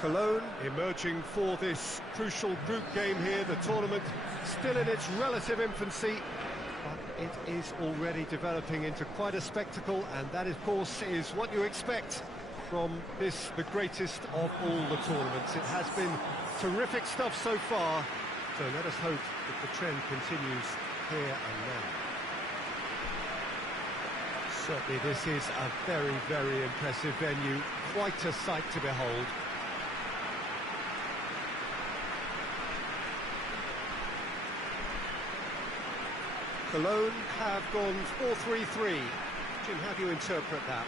Cologne emerging for this crucial group game here. The tournament still in its relative infancy, but it is already developing into quite a spectacle, and that, of course, is what you expect from this, the greatest of all the tournaments. It has been terrific stuff so far, so let us hope that the trend continues here and now. Certainly this is a very, very impressive venue, quite a sight to behold. Cologne have gone 4-3-3. Jim, how do you interpret that?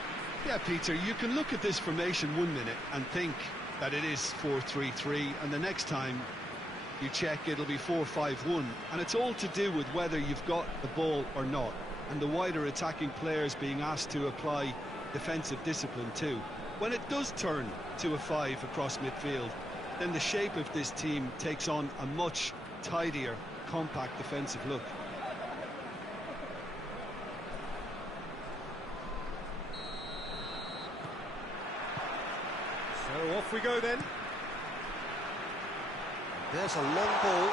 Yeah, Peter, you can look at this formation 1 minute and think that it is 4-3-3, and the next time you check it'll be 4-5-1, and it's all to do with whether you've got the ball or not, and the wider attacking players being asked to apply defensive discipline too. When it does turn to a 5 across midfield, then the shape of this team takes on a much tidier, compact defensive look. So off we go then. There's a long ball.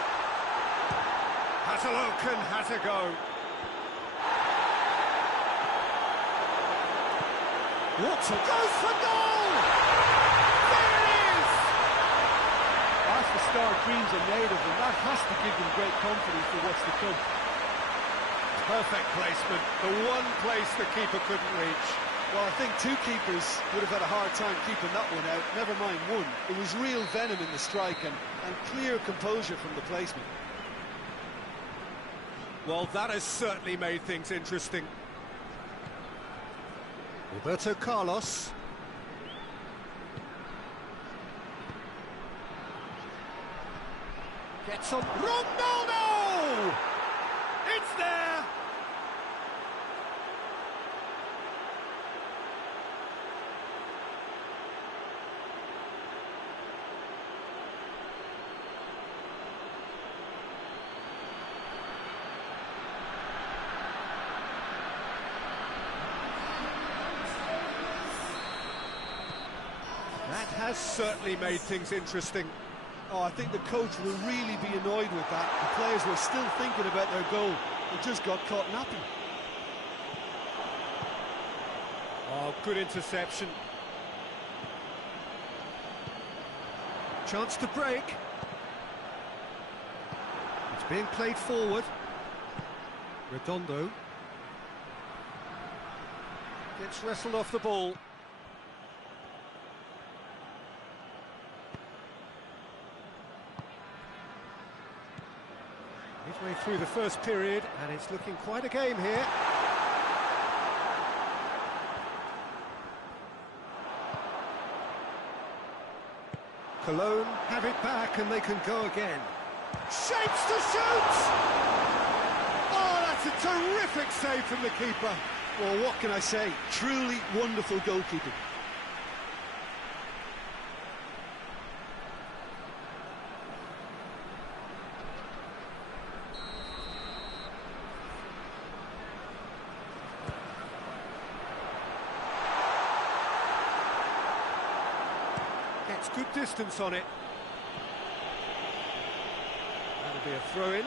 Hasselhoeken has a go. Watson goes for goal! There it is! That's the star dreams are made of, and that has to give them great confidence for what's to come. Perfect placement, the one place the keeper couldn't reach. Well, I think two keepers would have had a hard time keeping that one out, never mind one. It was real venom in the strike and clear composure from the placement. Well, that has certainly made things interesting. Roberto Carlos. Gets on. Ronaldo! It's there! That has certainly made things interesting. Oh, I think the coach will really be annoyed with that. The players were still thinking about their goal. They just got caught napping. Oh, good interception. Chance to break. It's being played forward. Redondo gets wrestled off the ball. Midway through the first period, and it's looking quite a game here. Cologne have it back, and they can go again. Shapes to shoot! Oh, that's a terrific save from the keeper. Well, what can I say? Truly wonderful goalkeeping. Gets good distance on it. That'll be a throw-in.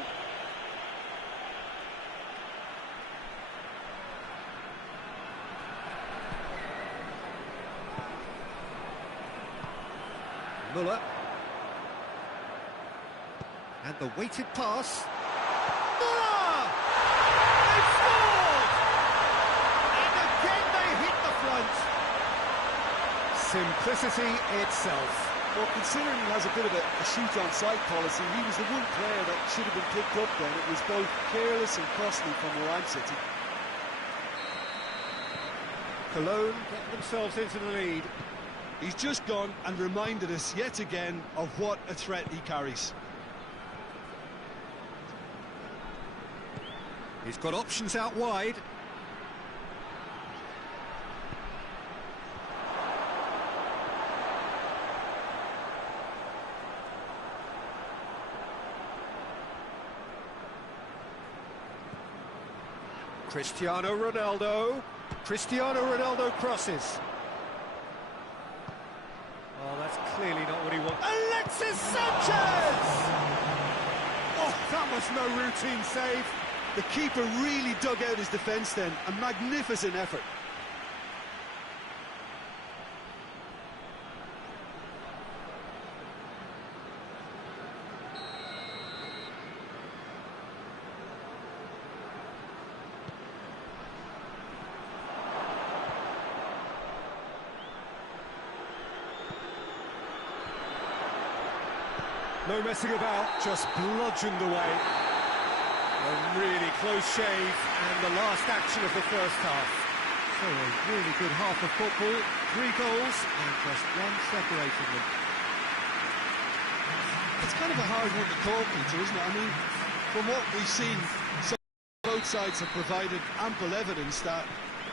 Müller. And the weighted pass. Müller! They scored! And again they hit the front. Simplicity itself. Well, considering he has a bit of a shoot-on-sight policy, he was the one player that should have been picked up then. It was both careless and costly from where I'm sitting. Cologne get themselves into the lead. He's just gone and reminded us yet again of what a threat he carries. He's got options out wide. Cristiano Ronaldo. Cristiano Ronaldo crosses. Oh, that's clearly not what he wants. Alexis Sanchez! Oh, that was no routine save. The keeper really dug out his defence then. A magnificent effort. No messing about, just bludgeoned away. A really close shave, and the last action of the first half. So a really good half of football, 3 goals, and just one separating them. It's kind of a hard one to call, Peter, isn't it? I mean, from what we've seen, both sides have provided ample evidence that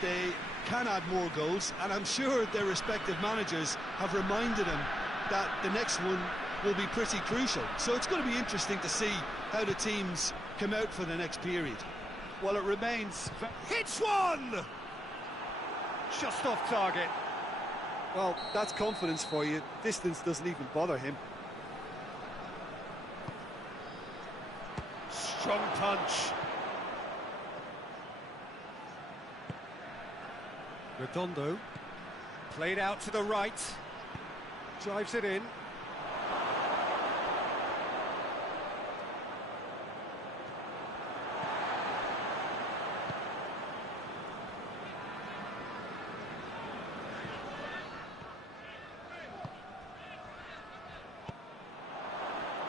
they can add more goals, and I'm sure their respective managers have reminded them that the next one will be pretty crucial. So it's going to be interesting to see how the teams come out for the next period. Well, it remains... Hits one! Just off target. Well, that's confidence for you. Distance doesn't even bother him. Strong punch. Redondo. Played out to the right. Drives it in.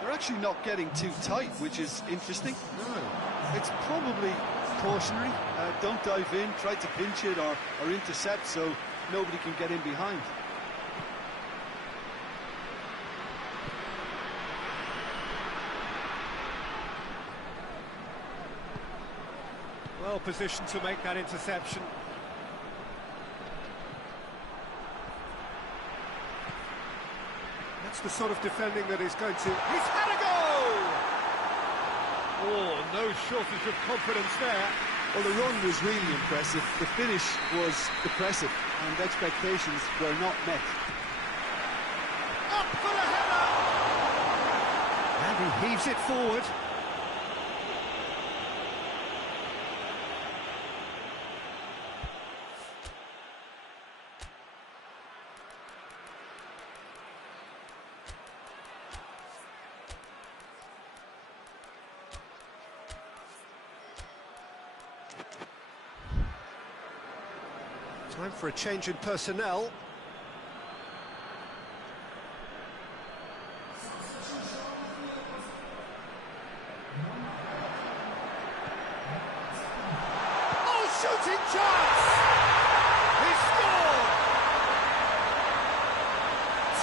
They're actually not getting too tight, which is interesting. No. It's probably cautionary. Don't dive in, try to pinch it or intercept so nobody can get in behind. Well positioned to make that interception. That's the sort of defending that is going to... He's had a go! Oh, no shortage of confidence there. Well, the run was really impressive. The finish was depressive, and expectations were not met. Up for the header! And he heaves it forward. Time for a change in personnel. Oh, shooting chance! He scored!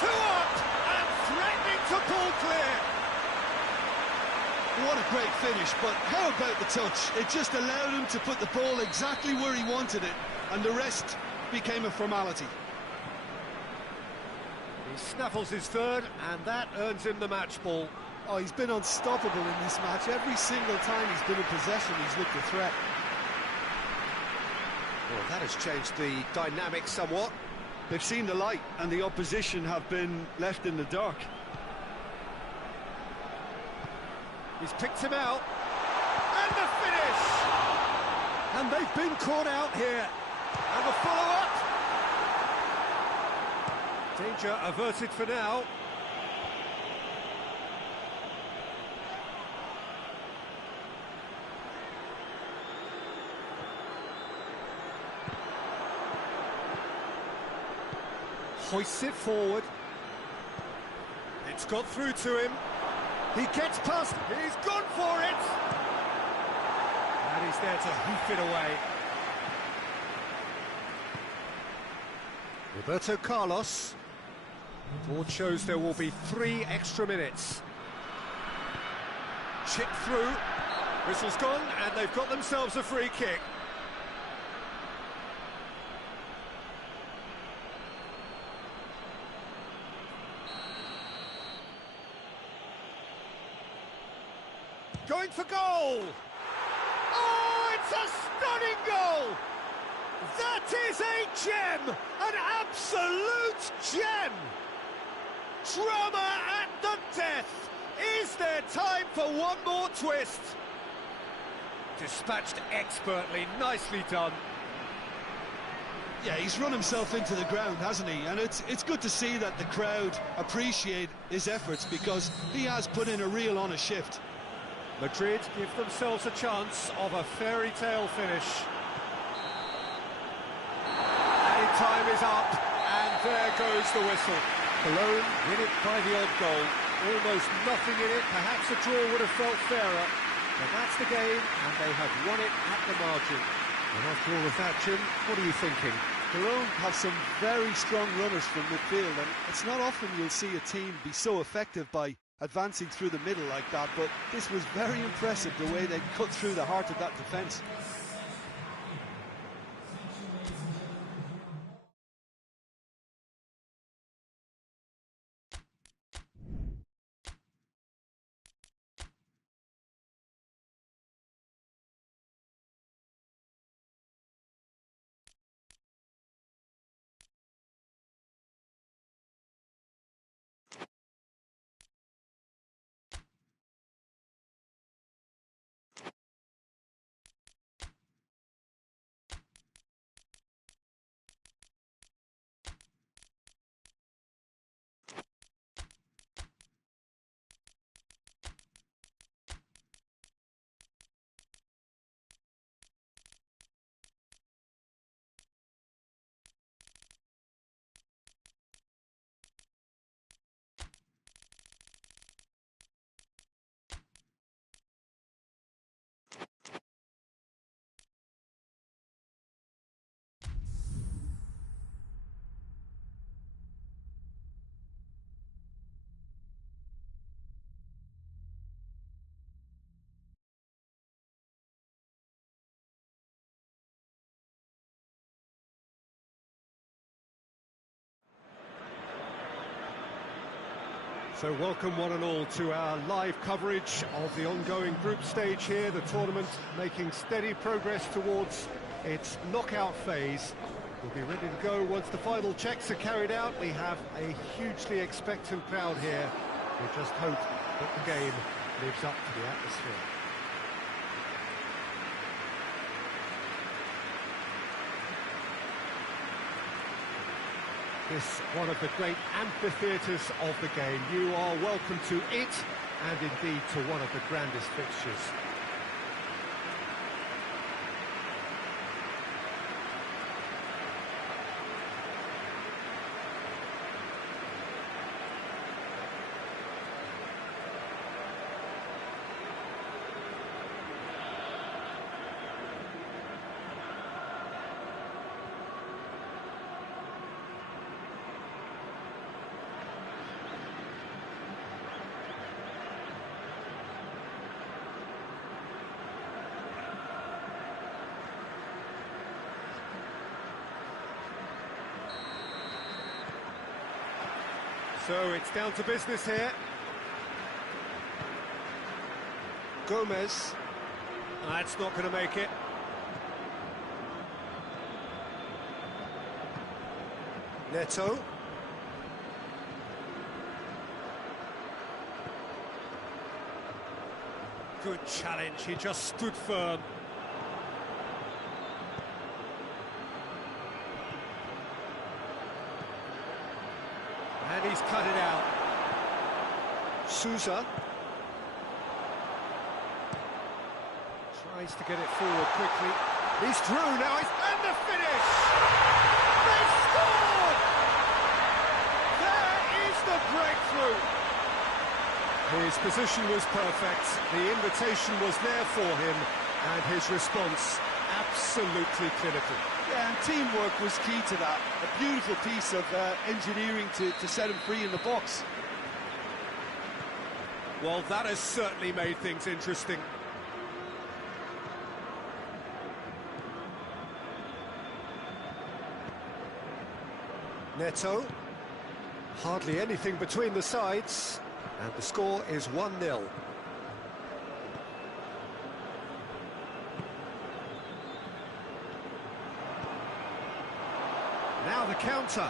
2 up and threatening to pull clear. What a great finish, but how about the touch? It just allowed him to put the ball exactly where he wanted it, and the rest became a formality. He snaffles his third, and that earns him the match ball. Oh, he's been unstoppable in this match. Every single time he's been in possession, he's looked a threat. Well, that has changed the dynamic somewhat. They've seen the light, and the opposition have been left in the dark. He's picked him out. And the finish! And they've been caught out here. And the follow-up. Danger averted for now. Hoists it forward. It's got through to him. He gets past. He's gone for it. And he's there to hoof it away. Roberto Carlos. Board shows there will be 3 extra minutes. Chip through. Whistle's gone, and they've got themselves a free kick. Going for goal! Oh, it's a stunning goal! That is a gem! An absolute gem! Drama at the death! Is there time for one more twist? Dispatched expertly, nicely done. Yeah, he's run himself into the ground, hasn't he? And it's good to see that the crowd appreciate his efforts, because he has put in a real honest shift. Madrid give themselves a chance of a fairy tale finish. And time is up, and there goes the whistle. Cologne win it by the odd goal. Almost nothing in it. Perhaps a draw would have felt fairer. But that's the game, and they have won it at the margin. And after all of that, Jim, what are you thinking? Cologne have some very strong runners from midfield, and it's not often you'll see a team be so effective by advancing through the middle like that, but this was very impressive, the way they cut through the heart of that defence. So welcome one and all to our live coverage of the ongoing group stage here, the tournament making steady progress towards its knockout phase. We'll be ready to go once the final checks are carried out. We have a hugely expectant crowd here. We just hope that the game lives up to the atmosphere. This one of the great amphitheatres of the game. You are welcome to it, and indeed to one of the grandest fixtures. So it's down to business here. Gomez. That's not going to make it. Neto. Good challenge, he just stood firm. And he's cut it out. Sousa tries to get it forward quickly. He's through now, and the finish! They've scored! There is the breakthrough! His position was perfect, the invitation was there for him, and his response absolutely clinical. Yeah, and teamwork was key to that. A beautiful piece of engineering to set him free in the box. Well, that has certainly made things interesting. Neto. Hardly anything between the sides, and the score is 1-0. Now the counter.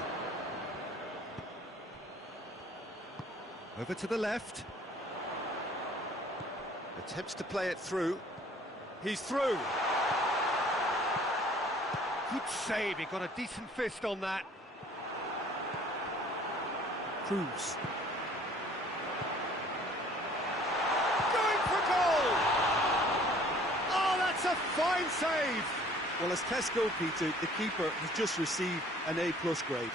Over to the left. Attempts to play it through. He's through. Good save, he got a decent fist on that. Cruz. Going for goal! Oh, that's a fine save! Well, as test goalkeeper, the keeper has just received an A+ grade.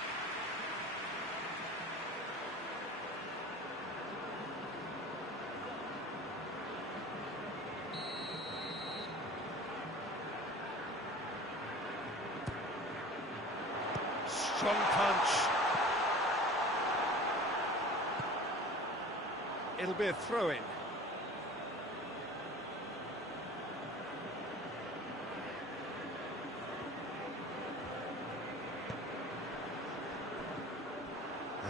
Strong punch. It'll be a throw-in.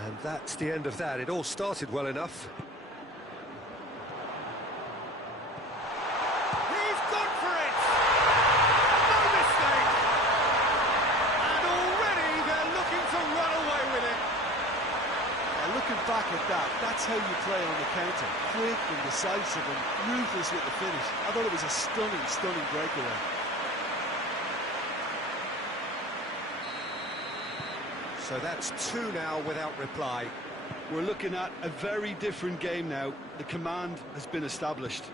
And that's the end of that. It all started well enough. He's gone for it! No mistake! And already they're looking to run away with it. Looking back at that, that's how you play on the counter. Quick and decisive and ruthless with the finish. I thought it was a stunning, stunning breakaway. So that's two now without reply. We're looking at a very different game now. The command has been established.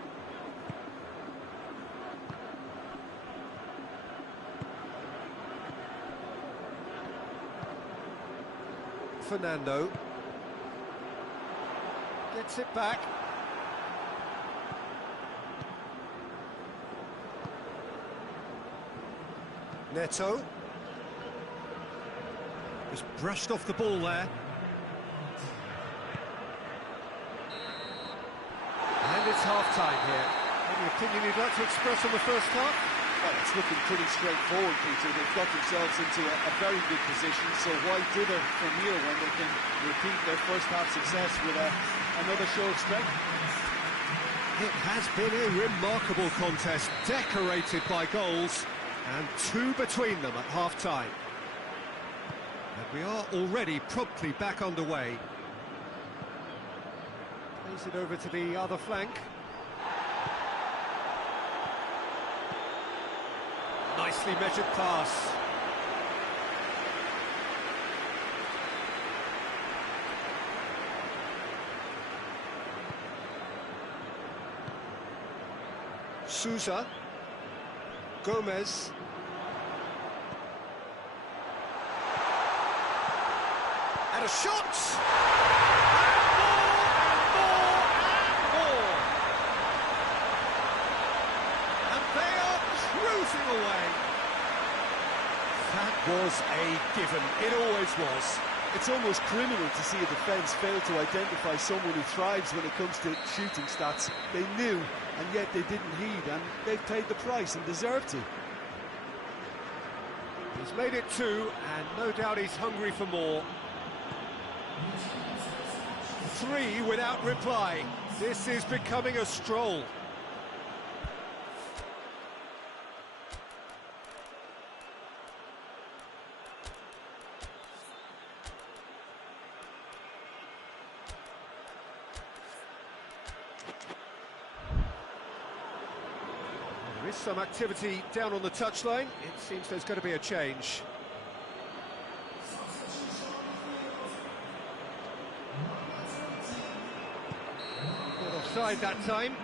Fernando gets it back. Neto. Just brushed off the ball there. And it's half-time here. Any opinion you'd like to express on the first half? Well, it's looking pretty straightforward, Peter. They've got themselves into a very good position, so why dither from here when they can repeat their first half success with another show of strength? It has been a remarkable contest, decorated by goals, and two between them at half-time. And we are already promptly back underway. Plays it over to the other flank. Nicely measured pass. Sousa. Gomez. And a shot! And more! And they are cruising away. That was a given. It always was. It's almost criminal to see a defence fail to identify someone who thrives when it comes to shooting stats. They knew, and yet they didn't heed, and they've paid the price and deserve to. He's made it two, and no doubt he's hungry for more. Three without reply. This is becoming a stroll. There is some activity down on the touchline. It seems there's going to be a change. Not offside that time.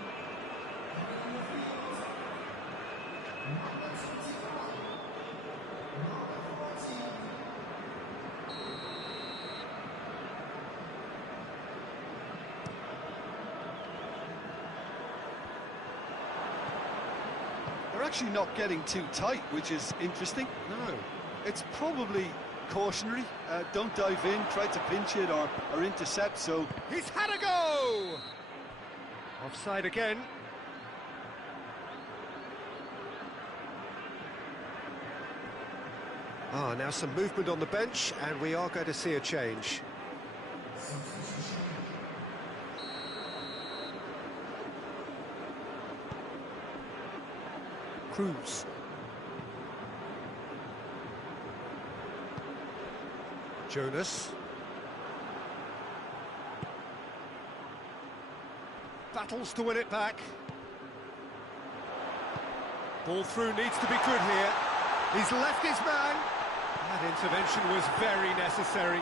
They're actually not getting too tight, which is interesting. No. It's probably cautionary. Don't dive in, try to pinch it or intercept, so... He's had a go! Offside again. Now some movement on the bench, and we are going to see a change. Cruz. Jonas. battles to win it back. Ball through needs to be good here. He's left his man. That intervention was very necessary.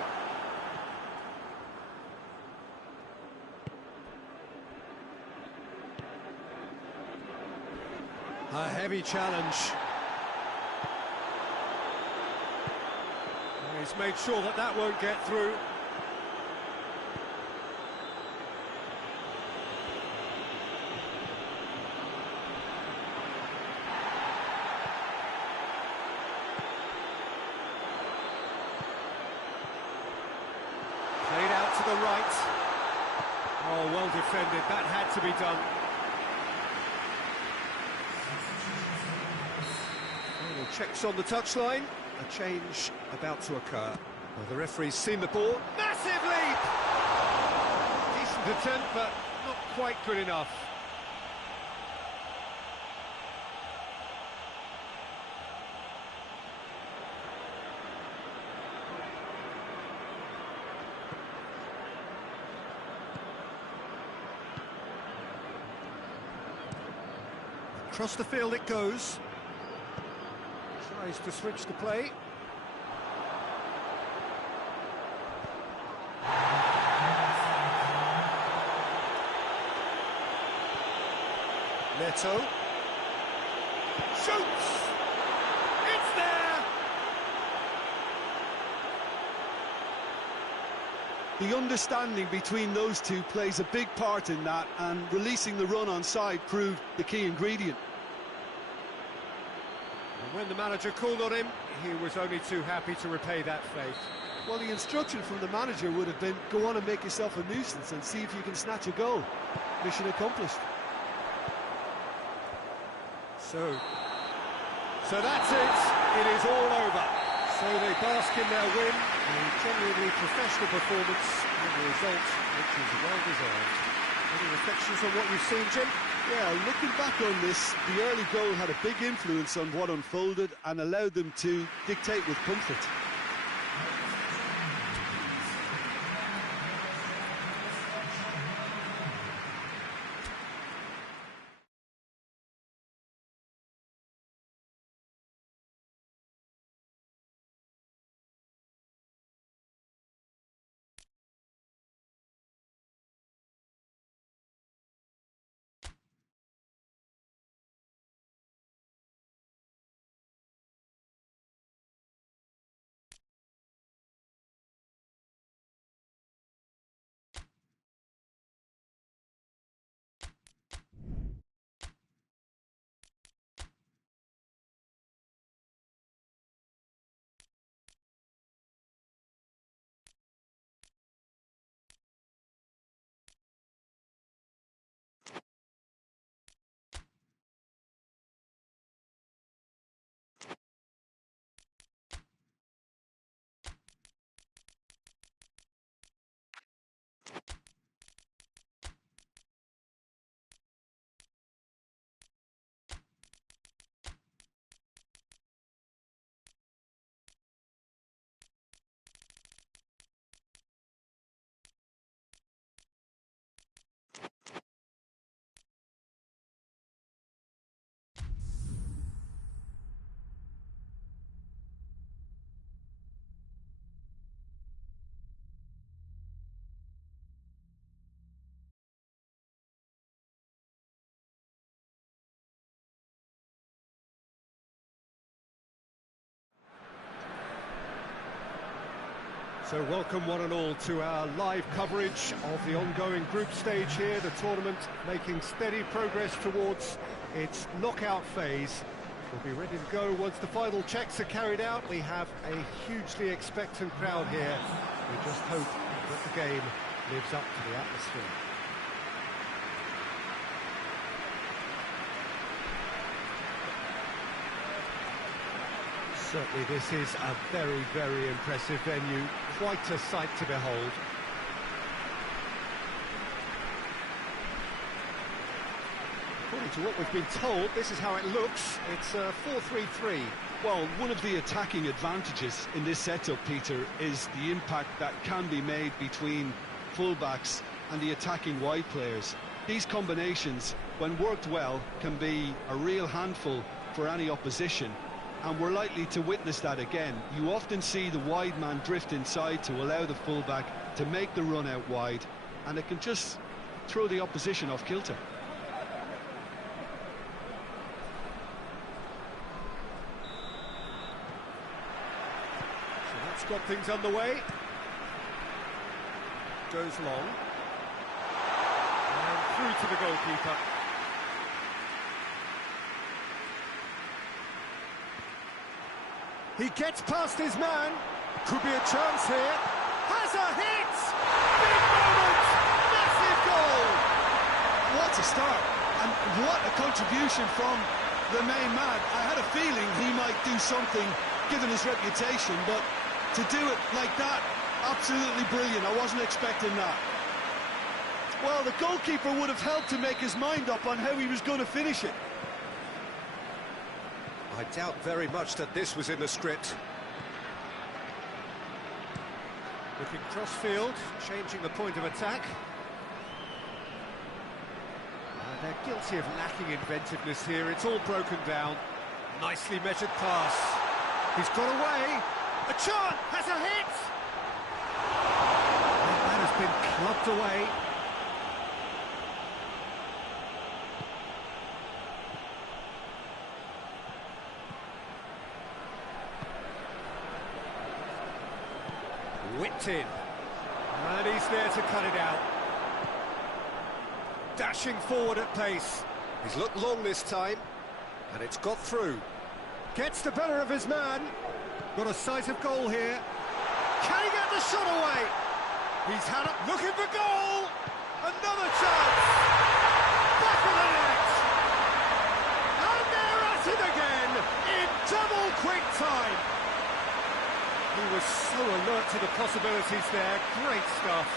A heavy challenge. He's made sure that that won't get through. Played out to the right. Oh, well defended. That had to be done. Final checks on the touchline. A change about to occur. Well, the referee's seen the ball. Massive leap! Decent attempt, but not quite good enough. Across the field it goes. Tries to switch the play. Neto. Shoots! It's there! The understanding between those two plays a big part in that, and releasing the run on side proved the key ingredient. When the manager called on him, he was only too happy to repay that faith. Well, the instruction from the manager would have been, go on and make yourself a nuisance and see if you can snatch a goal. Mission accomplished. So that's it. It is all over. So they bask in their win, a genuinely professional performance, and the result, which is well-deserved. Any reflections on what you've seen, Jim? Yeah, looking back on this, the early goal had a big influence on what unfolded and allowed them to dictate with comfort. So welcome one and all to our live coverage of the ongoing group stage here, the tournament making steady progress towards its knockout phase. We'll be ready to go once the final checks are carried out. We have a hugely expectant crowd here. We just hope that the game lives up to the atmosphere. Certainly this is a very, very impressive venue, quite a sight to behold. According to what we've been told, this is how it looks. It's 4-3-3. Well, one of the attacking advantages in this setup, Peter, is the impact that can be made between fullbacks and the attacking wide players. These combinations, when worked well, can be a real handful for any opposition, and we're likely to witness that again. You often see the wide man drift inside to allow the fullback to make the run out wide, and it can just throw the opposition off kilter. So that's got things underway. Goes long. And through to the goalkeeper. He gets past his man. Could be a chance here. Has a hit! Big moment! Massive goal! What a start, and what a contribution from the main man. I had a feeling he might do something, given his reputation, but to do it like that, absolutely brilliant. I wasn't expecting that. Well, the goalkeeper would have helped to make his mind up on how he was going to finish it. I doubt very much that this was in the script. Looking cross-field, changing the point of attack. They're guilty of lacking inventiveness here. It's all broken down. Nicely measured pass. He's got away. A chance! Has a hit! And that has been clubbed away. Whipped in. And he's there to cut it out. Dashing forward at pace. He's looked long this time, and it's got through. Gets the better of his man. Got a sight of goal here. Can he get the shot away? He's had it, looking for goal. Another chance. Back of the net. And they're at it again in double quick time. He was so alert to the possibilities there. Great stuff.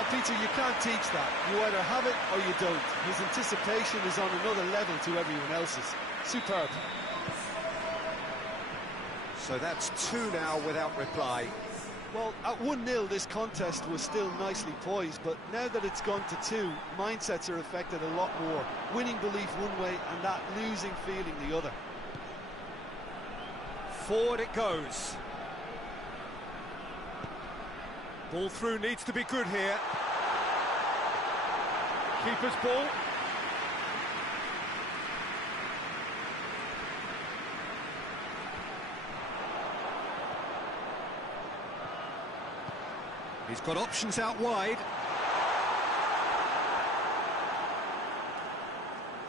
Oh, Peter, you can't teach that. You either have it or you don't. His anticipation is on another level to everyone else's. Superb. So that's 2 now without reply. Well, at 1-0, this contest was still nicely poised, but now that it's gone to 2, mindsets are affected a lot more. Winning belief one way and that losing feeling the other. Forward it goes. Ball through needs to be good here. Keeper's ball. He's got options out wide.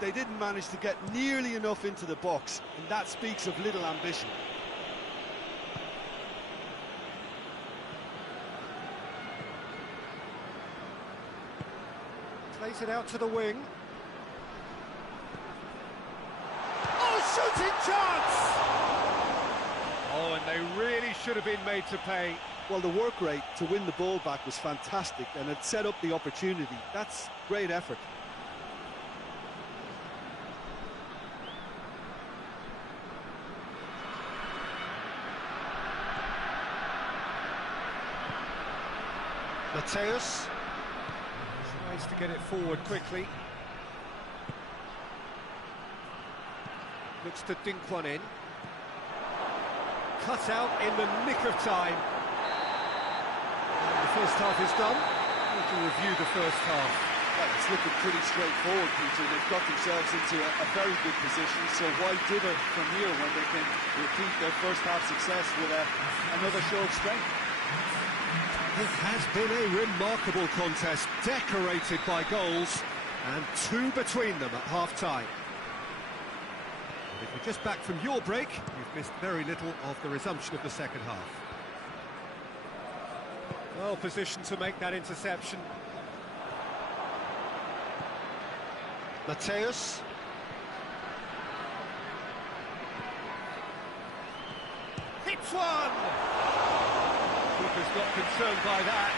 They didn't manage to get nearly enough into the box, and that speaks of little ambition. Plays it out to the wing. Oh, shooting chance! Oh, and they really should have been made to pay. Well, the work rate to win the ball back was fantastic, and it set up the opportunity. That's great effort. Mateus tries to get it forward quickly. Looks to dink one in. Cut out in the nick of time. And the first half is done. We can review the first half. Well, it's looking pretty straightforward, Peter. They've got themselves into a very good position, so why dither from here when they can repeat their first half success with another show of strength? It has been a remarkable contest, decorated by goals, and 2 between them at half-time. And if you're just back from your break, you've missed very little of the resumption of the second half. Well positioned to make that interception. Mateus. Hits one! Keeper's not concerned by that.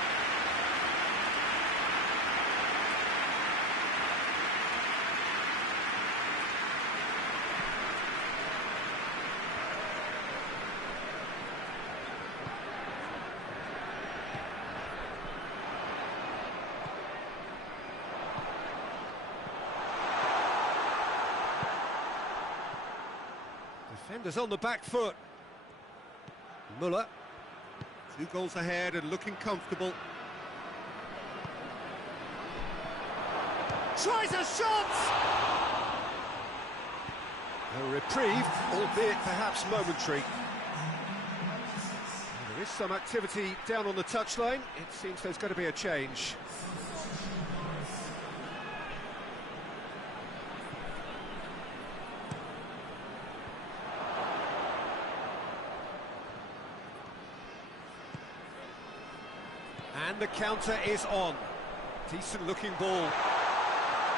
Defenders on the back foot. Müller. 2 goals ahead and looking comfortable. Tries a shot! A reprieve, albeit perhaps momentary. There is some activity down on the touchline. It seems there's going to be a change. And the counter is on. Decent looking ball.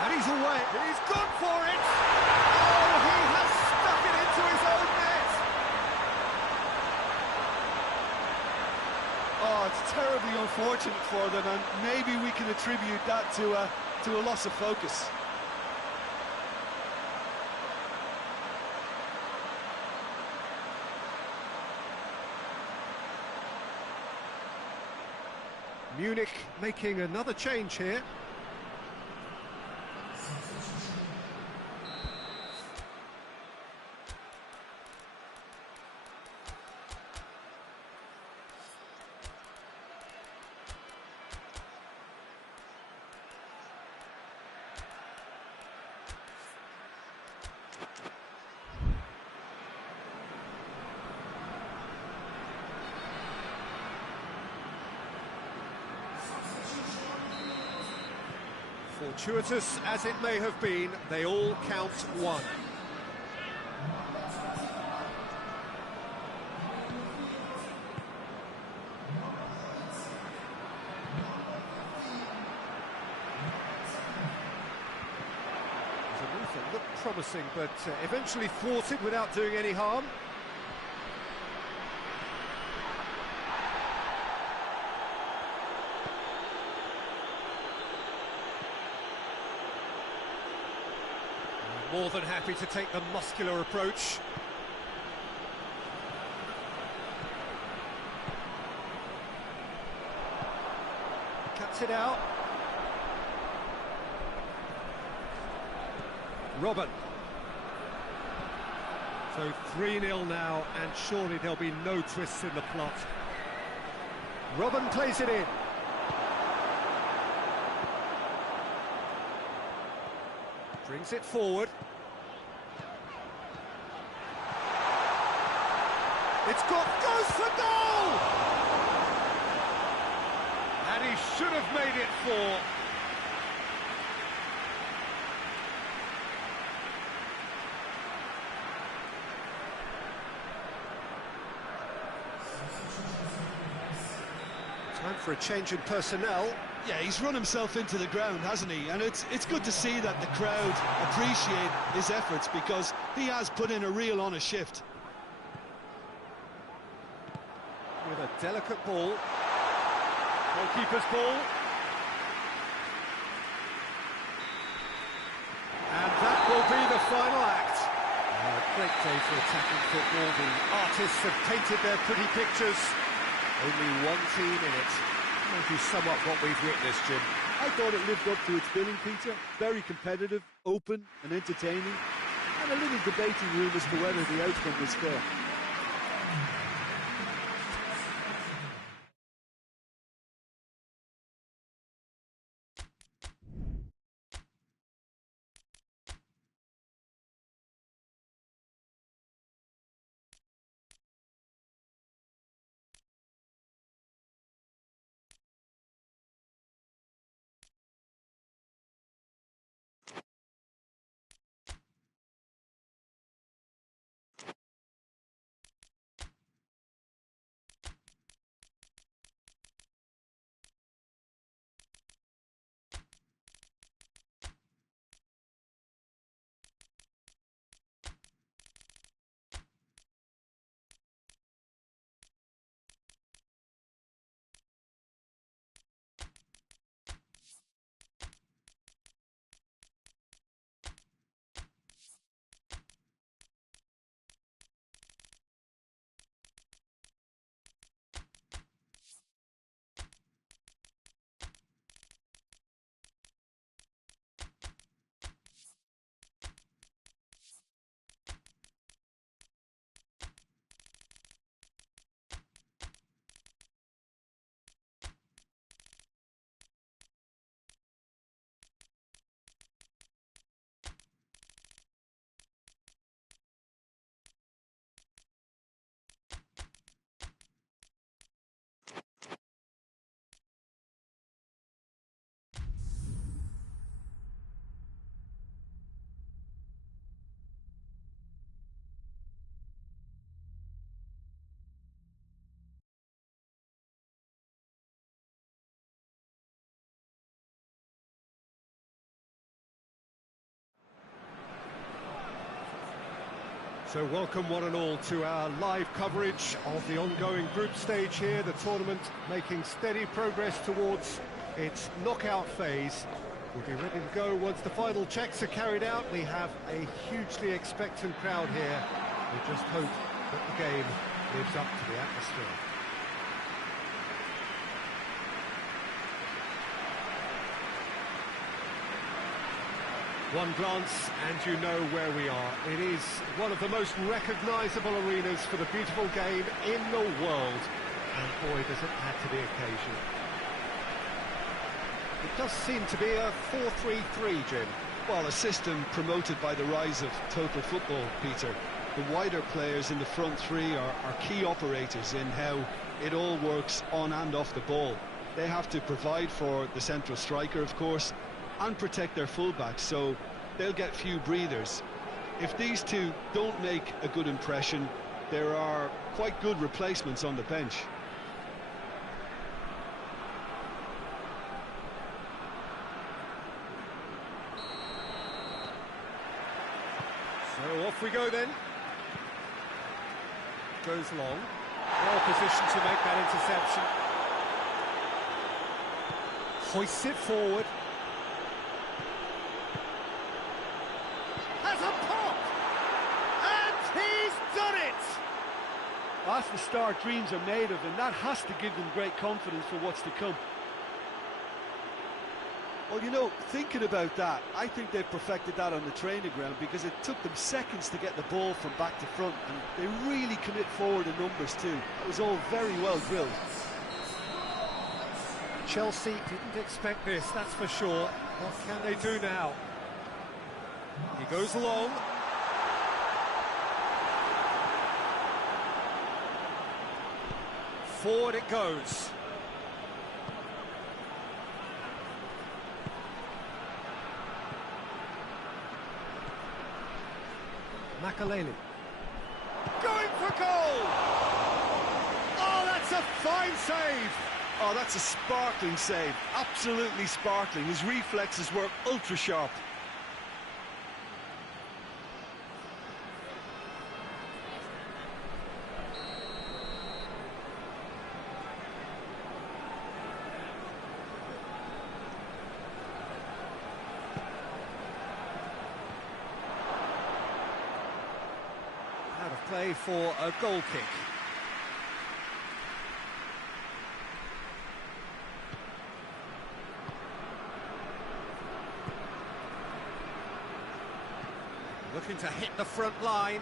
And he's away. He's gone for it. Oh, he has stuck it into his own net. Oh, it's terribly unfortunate for them, and maybe we can attribute that to a loss of focus. Munich making another change here. Fortuitous as it may have been, they all count one. The move that looked promising, but eventually thwarted without doing any harm. More than happy to take the muscular approach. Cuts it out. Robin. So 3-0 now, and surely there'll be no twists in the plot. Robin plays it in. Brings it forward. Goes for goal! And he should have made it 4. Time for a change in personnel. Yeah, he's run himself into the ground, hasn't he? And it's good to see that the crowd appreciate his efforts, because he has put in a real honest shift. With a delicate ball. Goalkeeper's ball. And that will be the final act. Great day for attacking football. The artists have painted their pretty pictures. Only one team in it. Maybe somewhat what we've witnessed, Jim. I thought it lived up to its billing, Peter. Very competitive, open and entertaining, and a little debating room as to whether the outcome was fair. So welcome one and all to our live coverage of the ongoing group stage here, the tournament making steady progress towards its knockout phase. We'll be ready to go once the final checks are carried out. We have a hugely expectant crowd here. We just hope that the game lives up to the atmosphere. One glance and you know where we are. It is one of the most recognisable arenas for the beautiful game in the world. And boy, does it add to the occasion. It does seem to be a 4-3-3, Jim. Well, a system promoted by the rise of total football, Peter. The wider players in the front three are key operators in how it all works on and off the ball. They have to provide for the central striker, of course, and protect their fullbacks, so they'll get few breathers. If these two don't make a good impression, there are quite good replacements on the bench. So off we go then. Goes long. Well positioned to make that interception. Hoists it forward. Has a pop! And he's done it! That's the start dreams are made of, and that has to give them great confidence for what's to come. Well, you know, thinking about that, I think they've perfected that on the training ground, because it took them seconds to get the ball from back to front, and they really commit forward in numbers too. It was all very well drilled. Chelsea didn't expect this, that's for sure. What can they do now? He goes long. Forward it goes. McAlele. Going for goal! Oh, that's a fine save! Oh, that's a sparkling save. Absolutely sparkling. His reflexes were ultra sharp. Out of play for a goal kick. Looking to hit the front line.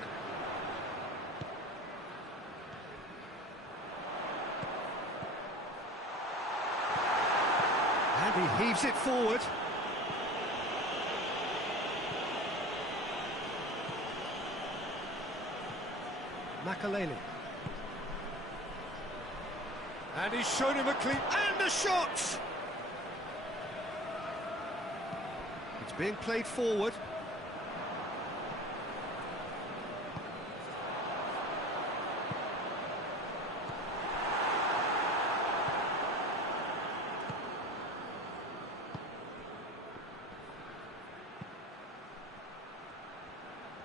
And he heaves it forward. McAlele. And he's shown him a clean... And a shot! It's being played forward.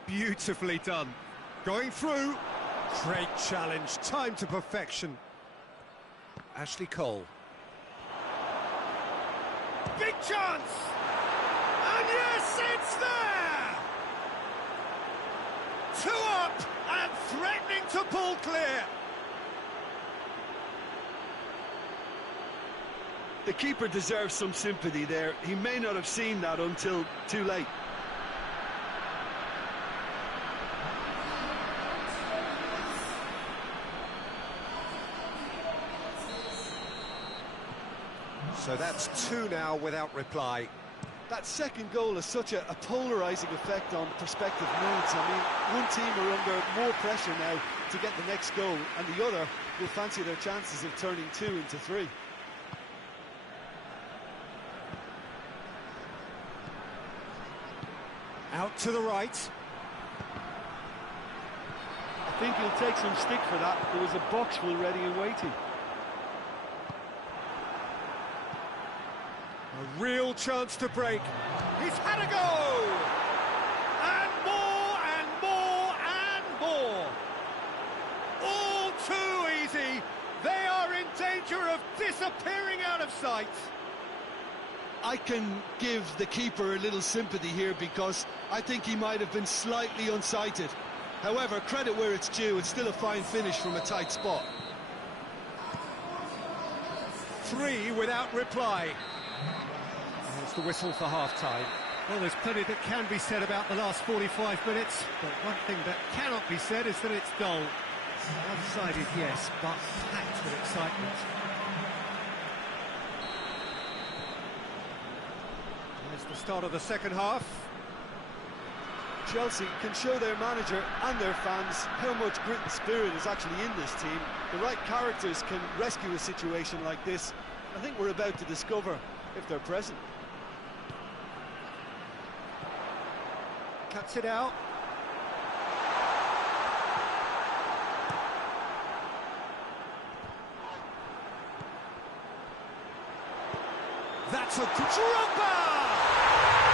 Beautifully done. Going through. Great challenge. Time to perfection. Ashley Cole. Big chance! And yes, it's there! 2 up and threatening to pull clear. The keeper deserves some sympathy there. He may not have seen that until too late. So that's 2 now without reply. That second goal has such a polarising effect on prospective moods. I mean, one team are under more pressure now to get the next goal, and the other will fancy their chances of turning 2 into 3. Out to the right. I think he'll take some stick for that. There was a box full ready and waiting. A real chance to break. He's had a go! And more, and more, and danger of disappearing out of sight. I can give the keeper a little sympathy here because I think he might have been slightly unsighted. However, credit where it's due, it's still a fine finish from a tight spot. 3 without reply. There's the whistle for half-time. Well, there's plenty that can be said about the last 45 minutes, but one thing that cannot be said is that it's dull. One-sided, yes, but packed with excitement. There's the start of the second half. Chelsea can show their manager and their fans how much grit and spirit is actually in this team. The right characters can rescue a situation like this. I think we're about to discover if they're present. Cuts it out. That's a Drogba!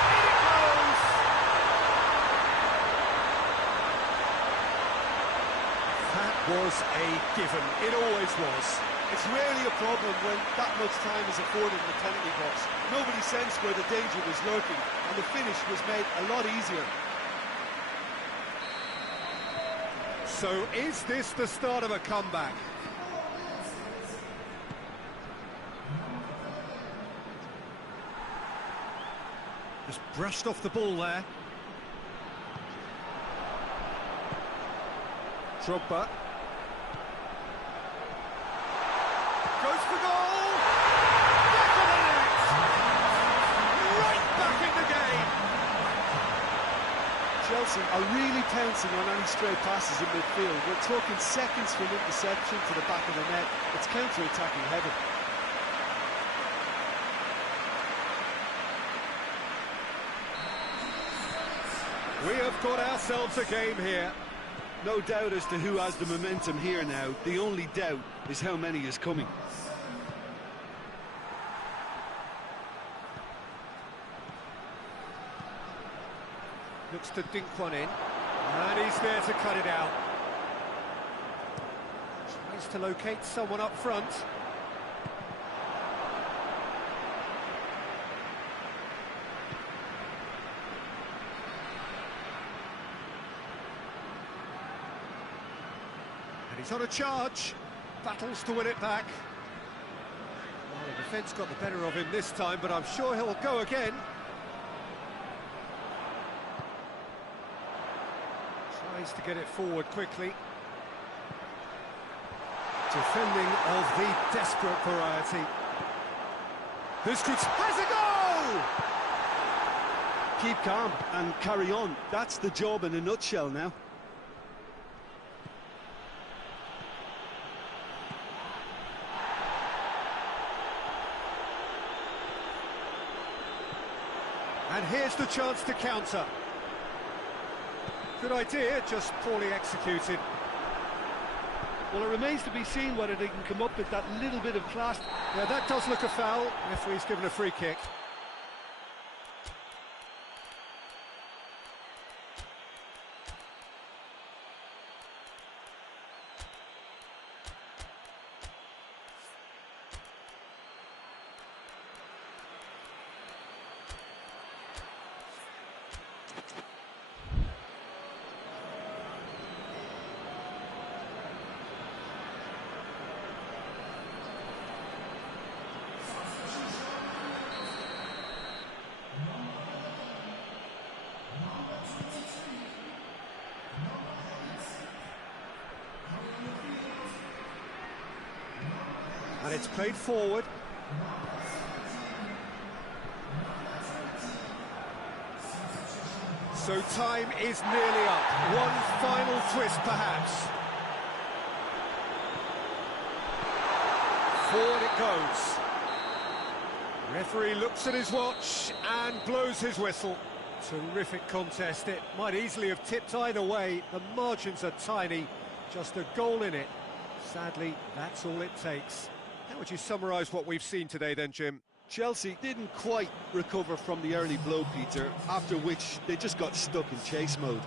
In it goes! That was a given. It always was. It's rarely a problem when that much time is afforded in the penalty box. Nobody sensed where the danger was lurking, and the finish was made a lot easier. So is this the start of a comeback? Just brushed off the ball there. Drogba. Goes for goal! Back of the net! Right back in the game! Chelsea are really pouncing on any stray passes in midfield. We're talking seconds from interception to the back of the net. It's counter-attacking heaven. We have got ourselves a game here. No doubt as to who has the momentum here now. The only doubt is how many is coming. Looks to dink one in, and he's there to cut it out. Tries to locate someone up front. And he's on a charge, battles to win it back. Well, the defence got the better of him this time, but I'm sure he'll go again. Tries to get it forward quickly. Defending of the desperate variety. Busquets has a goal! Keep calm and carry on. That's the job in a nutshell now. And here's the chance to counter. Good idea, just poorly executed. Well, it remains to be seen whether they can come up with that little bit of class. Yeah, that does look a foul. Referee's given a free kick. And it's played forward. So time is nearly up. One final twist, perhaps. Forward it goes. Referee looks at his watch and blows his whistle. Terrific contest. It might easily have tipped either way. The margins are tiny. Just a goal in it. Sadly, that's all it takes. How would you summarise what we've seen today then, Jim? Chelsea didn't quite recover from the early blow, Peter, after which they just got stuck in chase mode.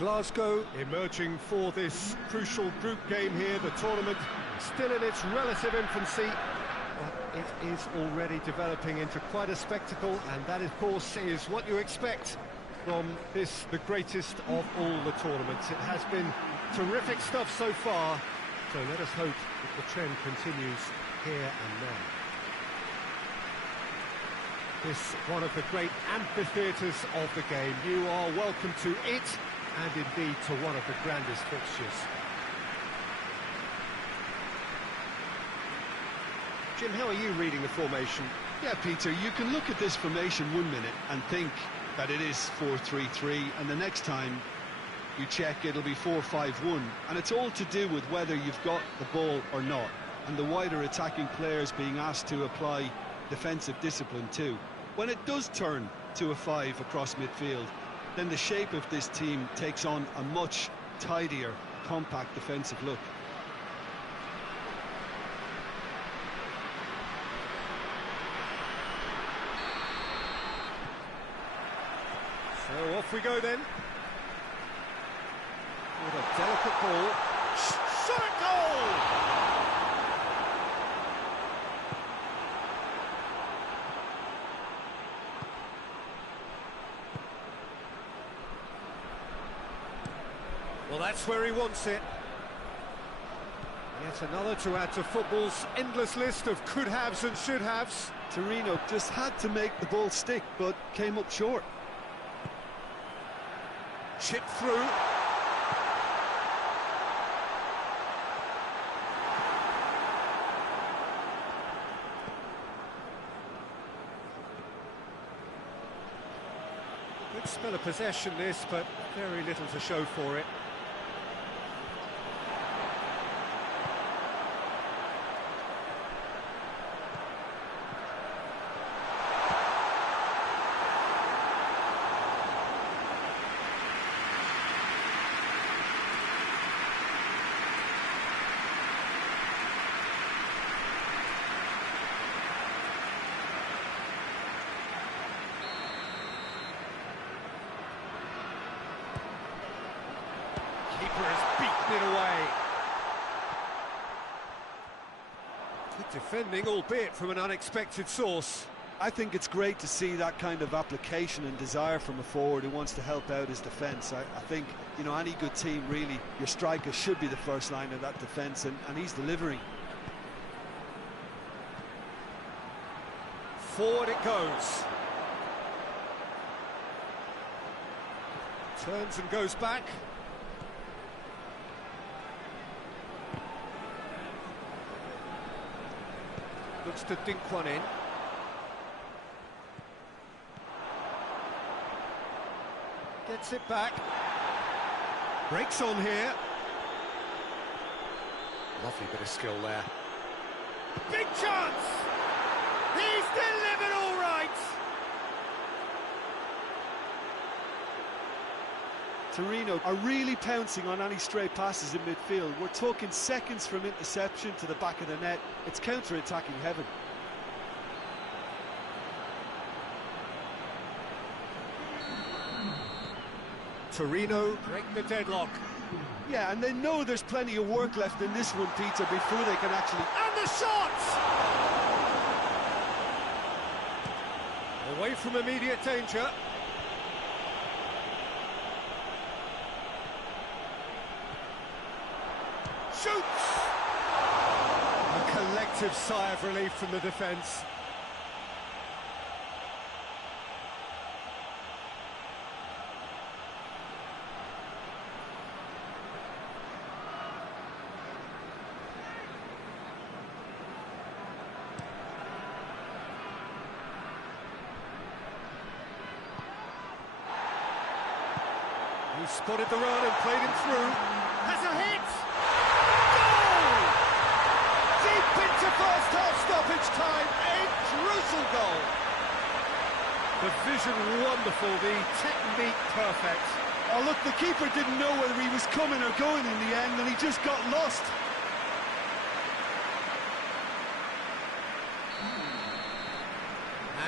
Glasgow emerging for this crucial group game here. The tournament still in its relative infancy, but it is already developing into quite a spectacle, and that, of course, is what you expect from this, the greatest of all the tournaments. It has been terrific stuff so far, so let us hope that the trend continues here and now. This one of the great amphitheatres of the game. You are welcome to it, and indeed to one of the grandest fixtures. Jim, how are you reading the formation? Yeah, Peter, you can look at this formation 1 minute and think that it is 4-3-3, and the next time you check, it'll be 4-5-1, and it's all to do with whether you've got the ball or not, and the wider attacking players being asked to apply defensive discipline too. When it does turn to a 5 across midfield, then the shape of this team takes on a much tidier, compact defensive look. So off we go then. With a delicate ball. Shot at goal! Well, that's where he wants it. Yet another to add to football's endless list of could-haves and should-haves. Torneo just had to make the ball stick, but came up short. Chip through. Good spell of possession this, but very little to show for it. Keeper has beaten it away. Good defending, albeit from an unexpected source. I think it's great to see that kind of application and desire from a forward who wants to help out his defence. I think, you know, any good team, really, your striker should be the first line of that defence, and he's delivering. Forward it goes. Turns and goes back. Looks to dink one in. Gets it back. Breaks on here. Lovely bit of skill there. Big chance! He's delivered all right! Torneo are really pouncing on any stray passes in midfield. We're talking seconds from interception to the back of the net. It's counter-attacking heaven. Torneo break the deadlock. Yeah, and they know there's plenty of work left in this one, Peter, before they can actually... And the shot! Away from immediate danger. Shoots! A collective sigh of relief from the defence. He spotted the run and played him through. Has a hit! Goal! Deep into first half stoppage time. A crucial goal. The vision wonderful, the technique perfect. Oh, look, the keeper didn't know whether he was coming or going in the end, and he just got lost.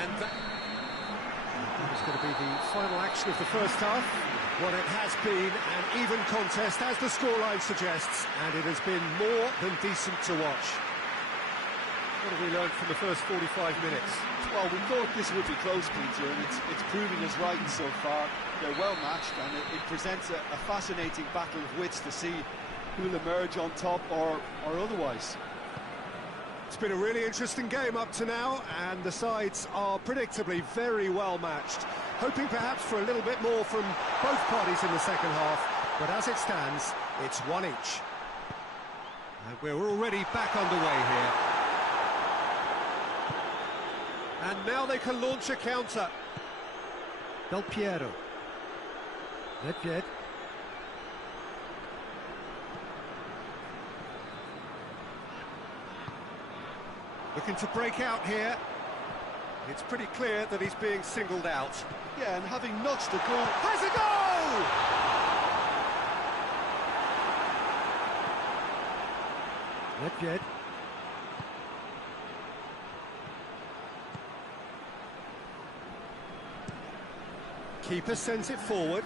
And that was going to be the final action of the first half. Well, it has been an even contest, as the scoreline suggests, and it has been more than decent to watch. What have we learned from the first 45 minutes? Well, we thought this would be close, Peter, and it's proving us right so far. They're well matched, and it presents a fascinating battle of wits to see who'll emerge on top or otherwise. It's been a really interesting game up to now, and the sides are predictably very well matched. Hoping perhaps for a little bit more from both parties in the second half, but as it stands, it's one each. And we're already back underway here. And now they can launch a counter. Del Piero. Nedved. Looking to break out here. It's pretty clear that he's being singled out. Yeah, and having notched the goal... Has a goal! Nedved. Keeper sends it forward.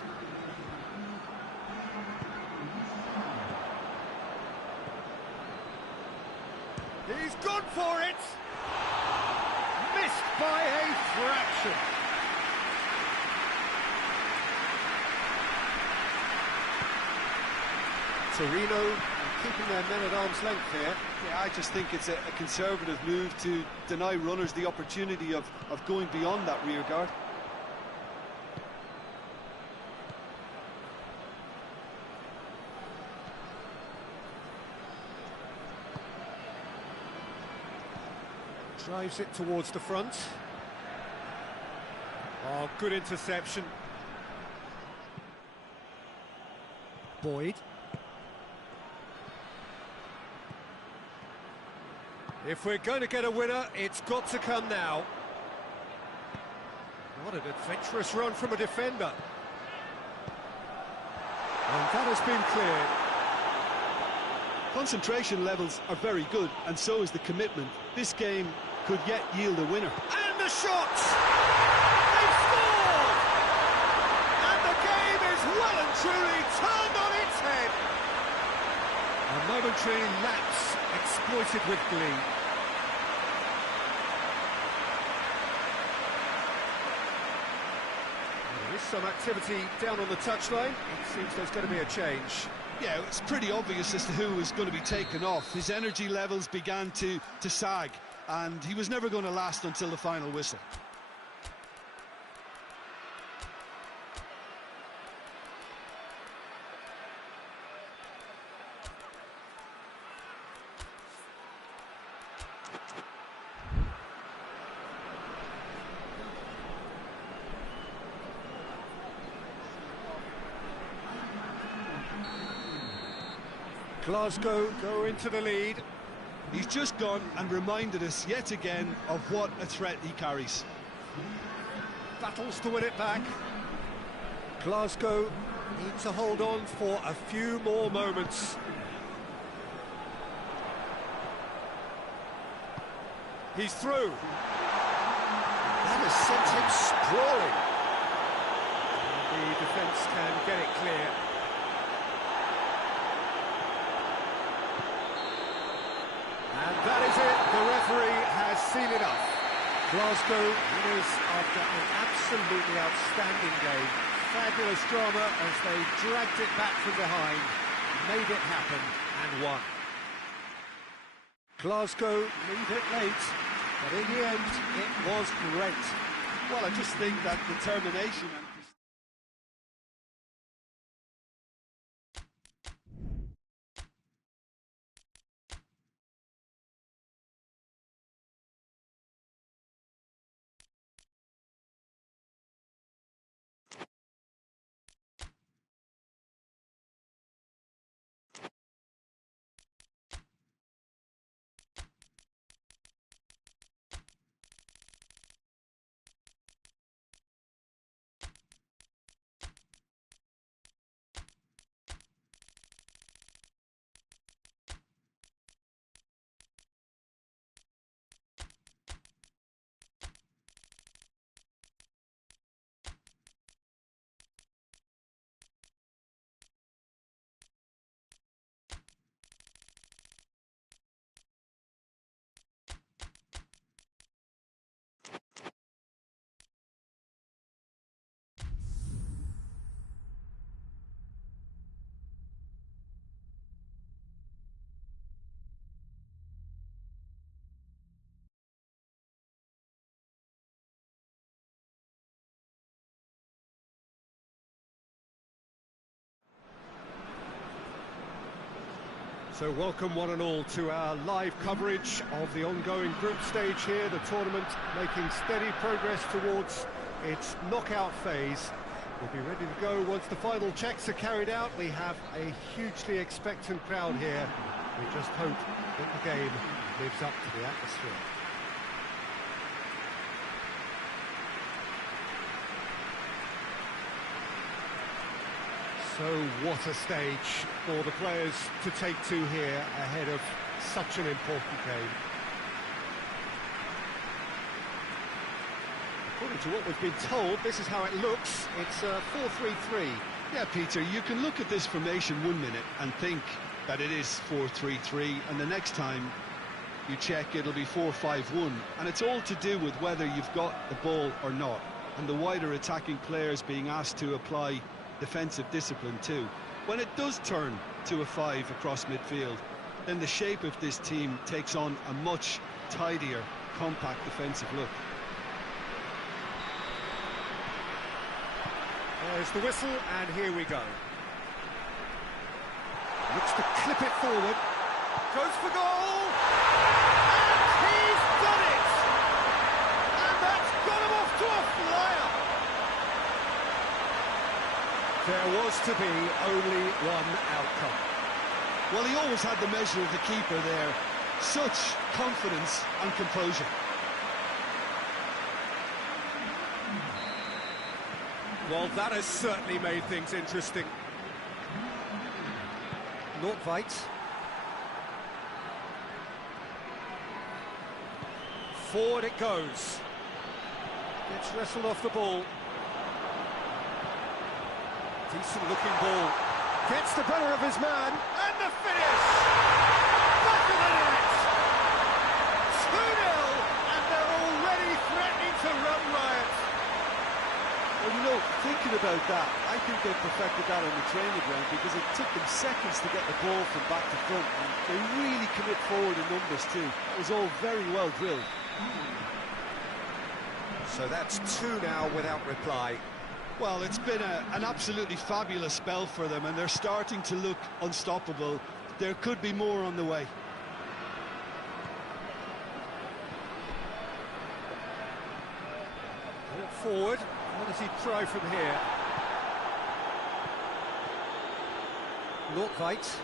He's gone for it! Missed by a fraction. Torneo keeping their men at arm's length here. Yeah, I just think it's a conservative move to deny runners the opportunity of going beyond that rear guard. Drives it towards the front. Oh, good interception. Boyd. If we're going to get a winner, it's got to come now. What an adventurous run from a defender. And that has been cleared. Concentration levels are very good, and so is the commitment. This game could yet yield a winner. And the shot! They've scored! And the game is well and truly turned on its head. A momentary lapse exploited with glee. There is some activity down on the touchline. It seems there's going to be a change. Yeah, it's pretty obvious as to who was going to be taken off. His energy levels began to sag, and he was never going to last until the final whistle. Glasgow go into the lead. He's just gone and reminded us yet again of what a threat he carries. Battles to win it back. Glasgow need to hold on for a few more moments. He's through. That has sent him sprawling. The defence can get it clear. And that is it, the referee has seen enough. Glasgow winners after an absolutely outstanding game. Fabulous drama as they dragged it back from behind, made it happen and won. Glasgow leave it late, but in the end, it was great. Well, I just think that determination and So welcome one and all to our live coverage of the ongoing group stage here, the tournament making steady progress towards its knockout phase. We'll be ready to go once the final checks are carried out. We have a hugely expectant crowd here. We just hope that the game lives up to the atmosphere. So what a stage for the players to take to here ahead of such an important game. According to what we've been told, this is how it looks. It's 4-3-3. Yeah, Peter, you can look at this formation 1 minute and think that it is 4-3-3, and the next time you check it'll be 4-5-1, and it's all to do with whether you've got the ball or not, and the wider attacking players being asked to apply defensive discipline too. When it does turn to a 5 across midfield, then the shape of this team takes on a much tidier, compact defensive look. There's the whistle, and here we go. Looks to clip it forward. Goes for goal! And he's done it! And that's got him off to a flyer! There was to be only one outcome. Well, he always had the measure of the keeper there. Such confidence and composure. Well, that has certainly made things interesting. Nordtveit. Forward it goes. Gets wrestled off the ball. Decent looking ball. Gets the better of his man. And the finish! Back of the net! 2-0, and they're already threatening to run riot. Well, you know, thinking about that, I think they perfected that on the training ground because it took them seconds to get the ball from back to front, and they really commit forward in numbers too. That was all very well drilled. So that's 2 now without reply. Well, it's been an absolutely fabulous spell for them, and they're starting to look unstoppable. There could be more on the way. Forward. What does he try from here? Nordtveit.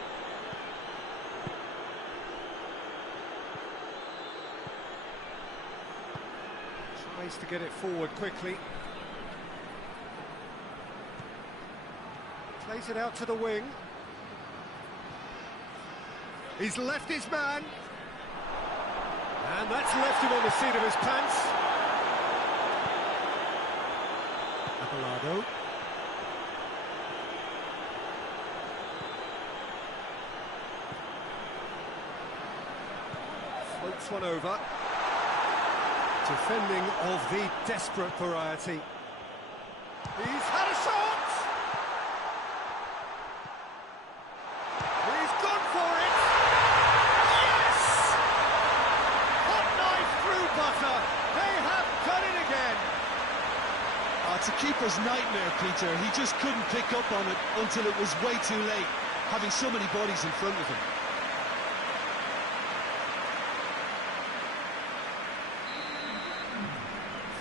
Tries to get it forward quickly. Plays it out to the wing. He's left his man. And that's left him on the seat of his pants. Abelardo. Floats one over. Defending of the desperate variety. He's had a shot! He's gone for it! Yes! Hot knife through butter. They have done it again. It's a keeper's nightmare, Peter. He just couldn't pick up on it until it was way too late, having so many bodies in front of him.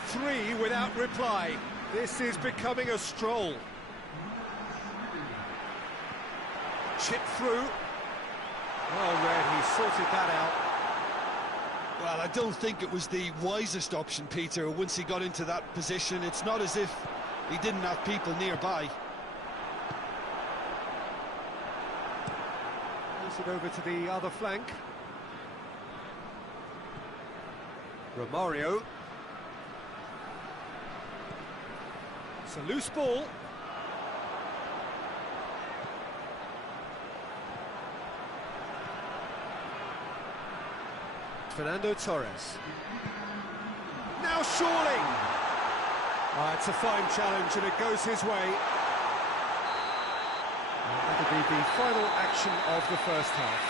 Three without reply. This is becoming a stroll. Chip through. Well read, he sorted that out. Well, I don't think it was the wisest option, Peter, once he got into that position. It's not as if he didn't have people nearby. Pass it over to the other flank. Romario. It's a loose ball. Fernando Torres. Now Shawling. It's a fine challenge and it goes his way. That'll be the final action of the first half.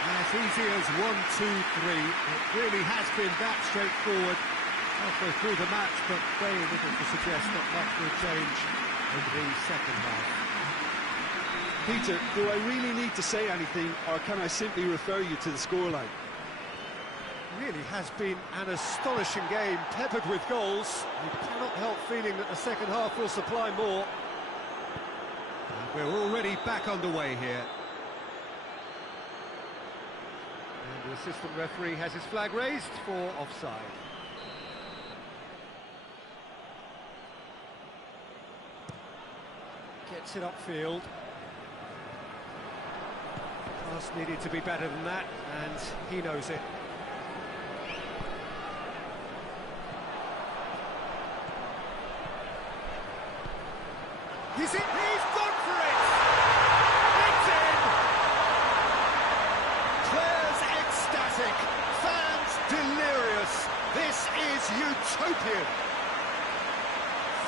As easy as 1, 2, 3. It really has been that straightforward halfway through the match, but very little to suggest that much will change in the second half. Peter, do I really need to say anything, or can I simply refer you to the scoreline? Really has been an astonishing game, peppered with goals. You cannot help feeling that the second half will supply more. And we're already back underway here. And the assistant referee has his flag raised for offside. Gets it upfield. Pass needed to be better than that, and he knows it. He's gone for it! It's in! Players ecstatic, fans delirious. This is utopian.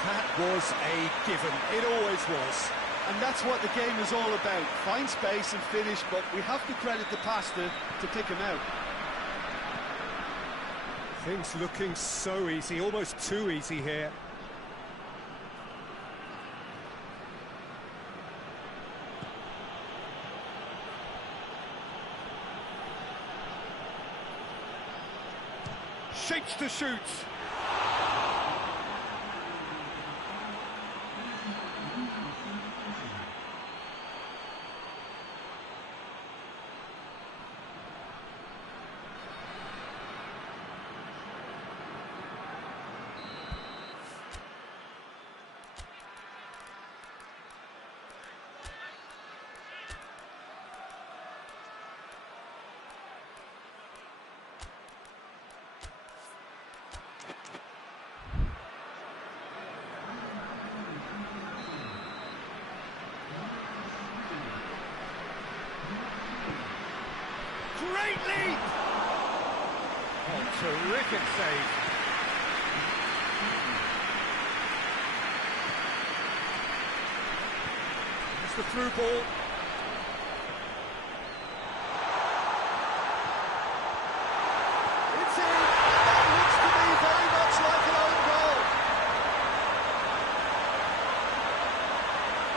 That was a given, it always was. And that's what the game is all about. Find space and finish, but we have to credit the passer to pick him out. Things looking so easy, almost too easy here. Shapes to shoot. Great leap! Oh, terrific save. It's the through ball. It's in! That looks to me very much like an own goal.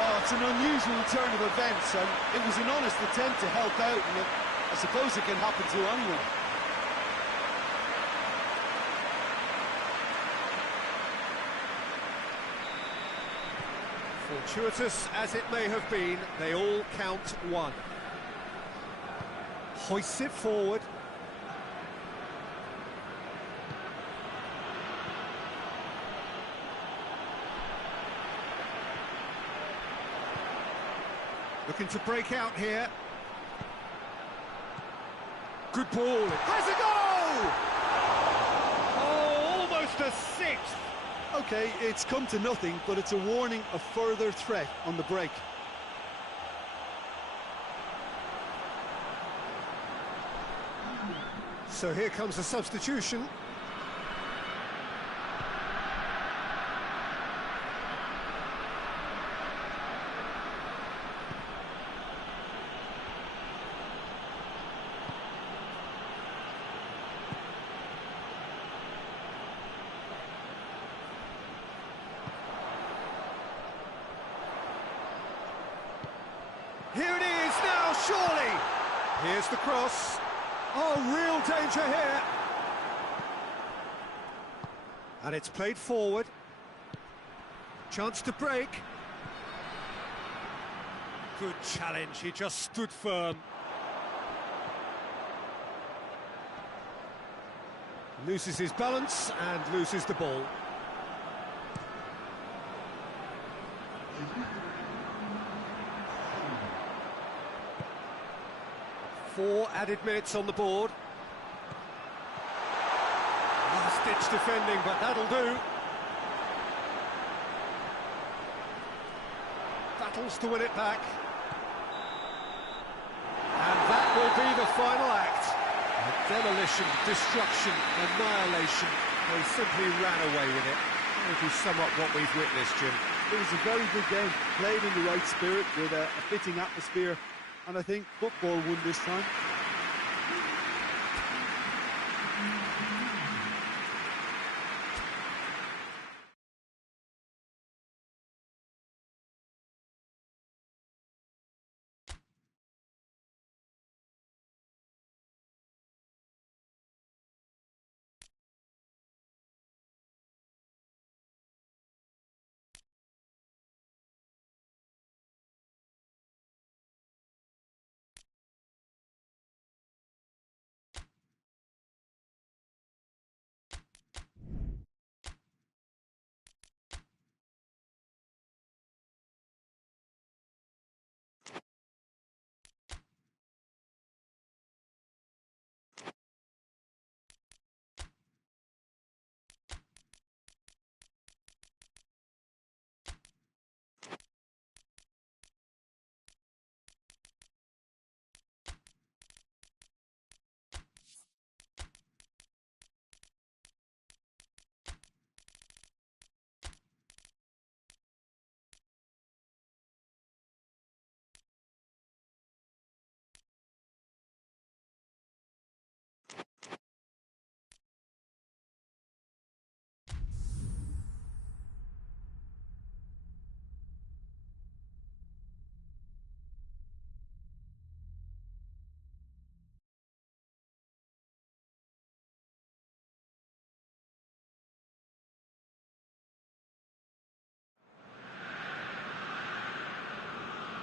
Oh, it's an unusual turn of events, and it was an honest attempt to help out, and I suppose it can happen to anyone. Fortuitous as it may have been, they all count one. Hoists it forward. Looking to break out here. Good ball. Has a goal! Oh, almost a sixth. Okay, it's come to nothing, but it's a warning of further threat on the break. So here comes a substitution. Here it is now, surely. Here's the cross. Oh, real danger here. And it's played forward. Chance to break. Good challenge, he just stood firm. Loses his balance and loses the ball. Four added minutes on the board. Last-ditch defending, but that'll do. Battles to win it back. And that will be the final act. Demolition, destruction, annihilation. They simply ran away with it. That is somewhat what we've witnessed, Jim. It was a very good game, played in the right spirit with a fitting atmosphere, and I think football won this time.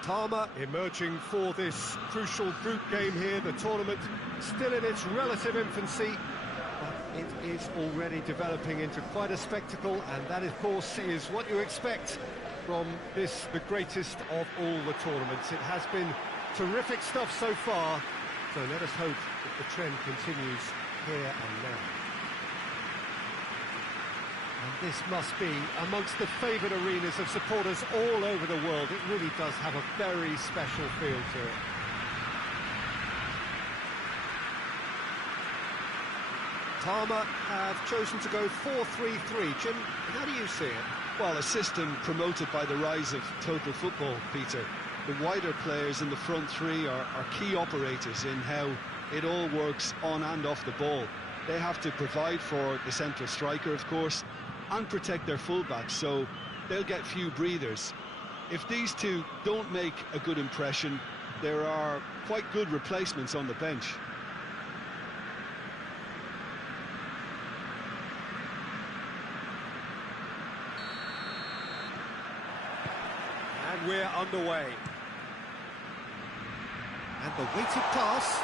PARMA emerging for this crucial group game here. The tournament still in its relative infancy, but it is already developing into quite a spectacle, and that, of course, is what you expect from this, the greatest of all the tournaments. It has been terrific stuff so far, so let us hope that the trend continues here and now. And this must be amongst the favoured arenas of supporters all over the world. It really does have a very special feel to it. PARMA have chosen to go 4-3-3. Jim, how do you see it? Well, a system promoted by the rise of total football, Peter. The wider players in the front three are key operators in how it all works on and off the ball. They have to provide for the central striker, of course, and protect their fullbacks, so they'll get few breathers. If these two don't make a good impression, there are quite good replacements on the bench. And we're underway. And the weighted pass.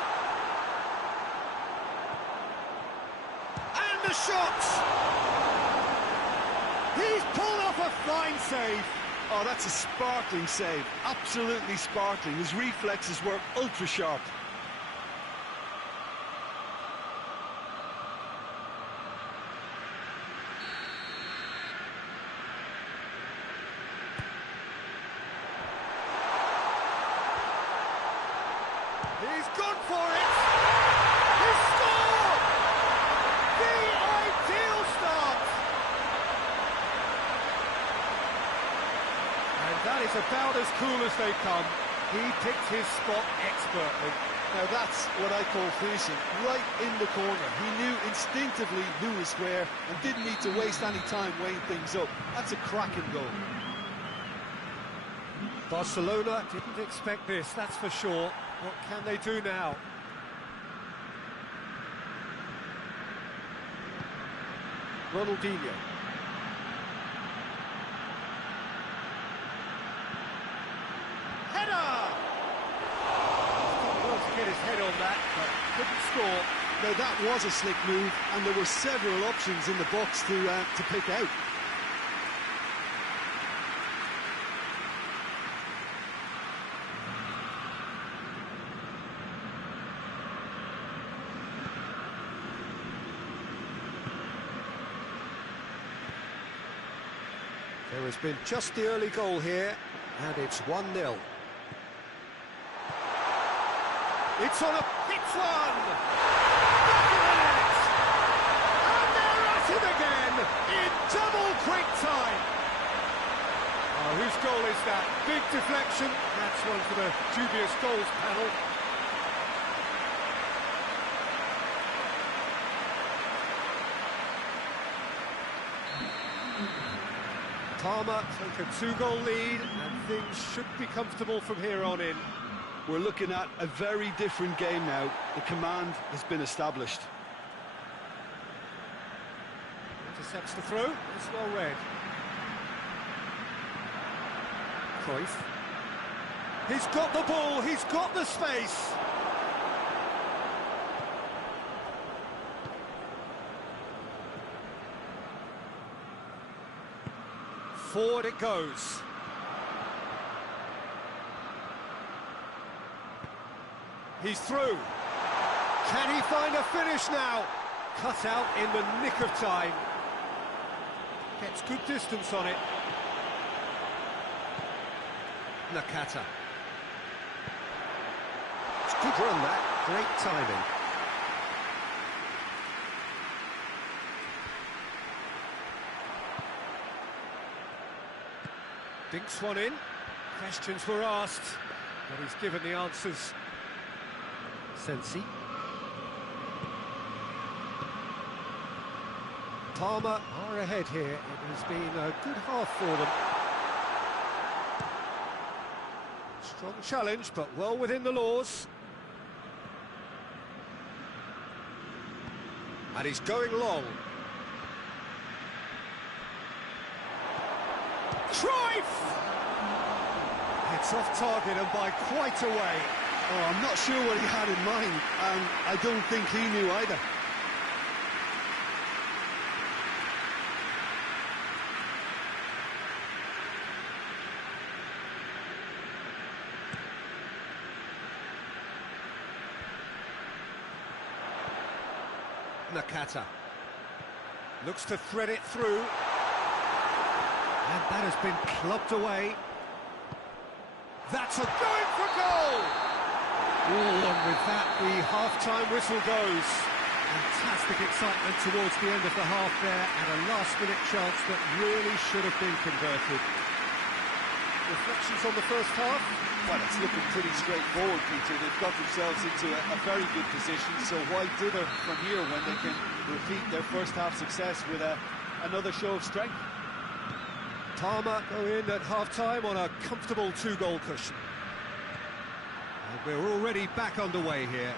And the shot! He's pulled off a fine save. Oh, that's a sparkling save. Absolutely sparkling. His reflexes were ultra sharp. He's gone for it! He scored! The ideal start! And that is about as cool as they come. He picked his spot expertly. Now that's what I call finishing, right in the corner. He knew instinctively who was where and didn't need to waste any time weighing things up. That's a cracking goal. Barcelona didn't expect this, that's for sure. What can they do now? Ronaldinho. Header! Well to get his head on that, but couldn't score. Now that was a slick move, and there were several options in the box to pick out. There has been just the early goal here, and it's 1-0. It's on a pitch one! Back in the net! And they're at it again, in double quick time! Oh, whose goal is that? Big deflection. That's one for the dubious goals panel. PARMA take a 2-goal lead, and things should be comfortable from here on in. We're looking at a very different game now. The command has been established. Intercepts the throw, it's well read. Cruyff. He's got the ball, he's got the space. Forward it goes. He's through. Can he find a finish now? Cut out in the nick of time. Gets good distance on it. Nakata. It's a good run, that. Great timing. Dinks one in. Questions were asked, but he's given the answers. Sensi. PARMA are ahead here. It has been a good half for them. Strong challenge, but well within the laws. And he's going long. Cruyff! It's off target and by quite a way. Oh, I'm not sure what he had in mind, and I don't think he knew either. Nakata looks to thread it through, and that has been clubbed away. That's a going for goal! Oh, and with that, the half-time whistle goes. Fantastic excitement towards the end of the half there, and a last-minute chance that really should have been converted. Reflections on the first half? Well, it's looking pretty straightforward, Peter. They've got themselves into a very good position, so why dither from here when they can repeat their first half success with another show of strength? PARMA go in at half-time on a comfortable 2-goal cushion. And we're already back underway here.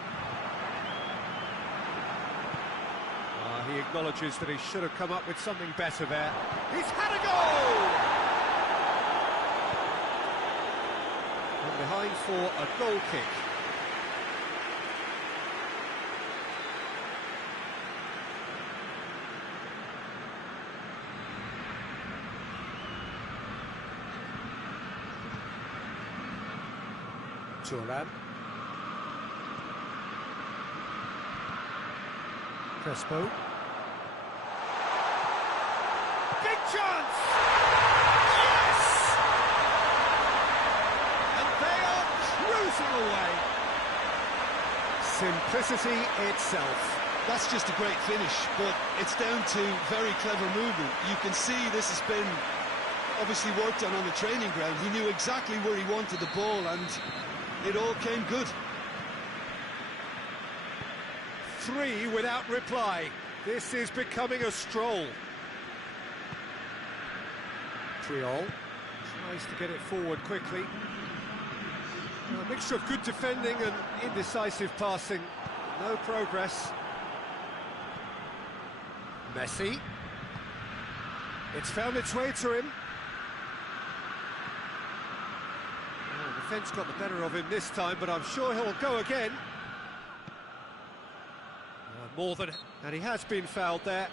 He acknowledges that he should have come up with something better there. He's had a goal! And behind for a goal kick. Turan. Crespo. Big chance! Yes! And they are cruising away. Simplicity itself. That's just a great finish, but it's down to very clever movement. You can see this has been obviously worked on the training ground. He knew exactly where he wanted the ball, and it all came good. 3 without reply. This is becoming a stroll. Triol tries to get it forward quickly. A mixture of good defending and indecisive passing. No progress. Messi. It's found its way to him. The defence got the better of him this time, but I'm sure he'll go again. More than... and he has been fouled there.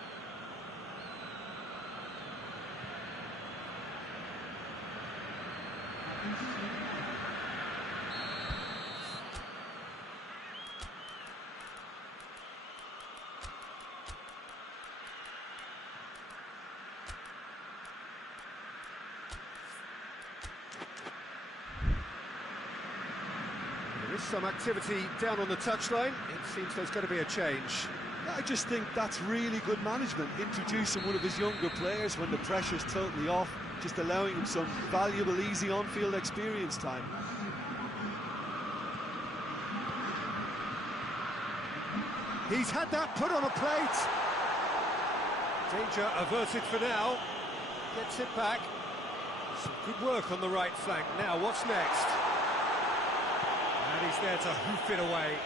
There is some activity down on the touchline. It seems there's going to be a change. I just think that's really good management, introducing one of his younger players when the pressure's totally off, just allowing him some valuable, easy on-field experience time. He's had that put on a plate. Danger averted for now. Gets it back. Some good work on the right flank. Now, what's next? And he's there to hoof it away.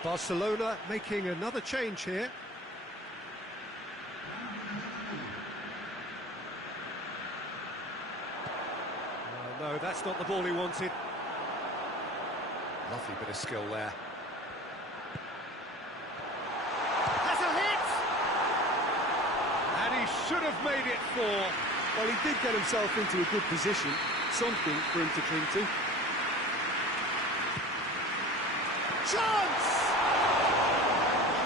Barcelona making another change here. Oh, no, that's not the ball he wanted. Lovely bit of skill there. Has a hit! And he should have made it 4. Well, he did get himself into a good position, something for him to cling to. Chance!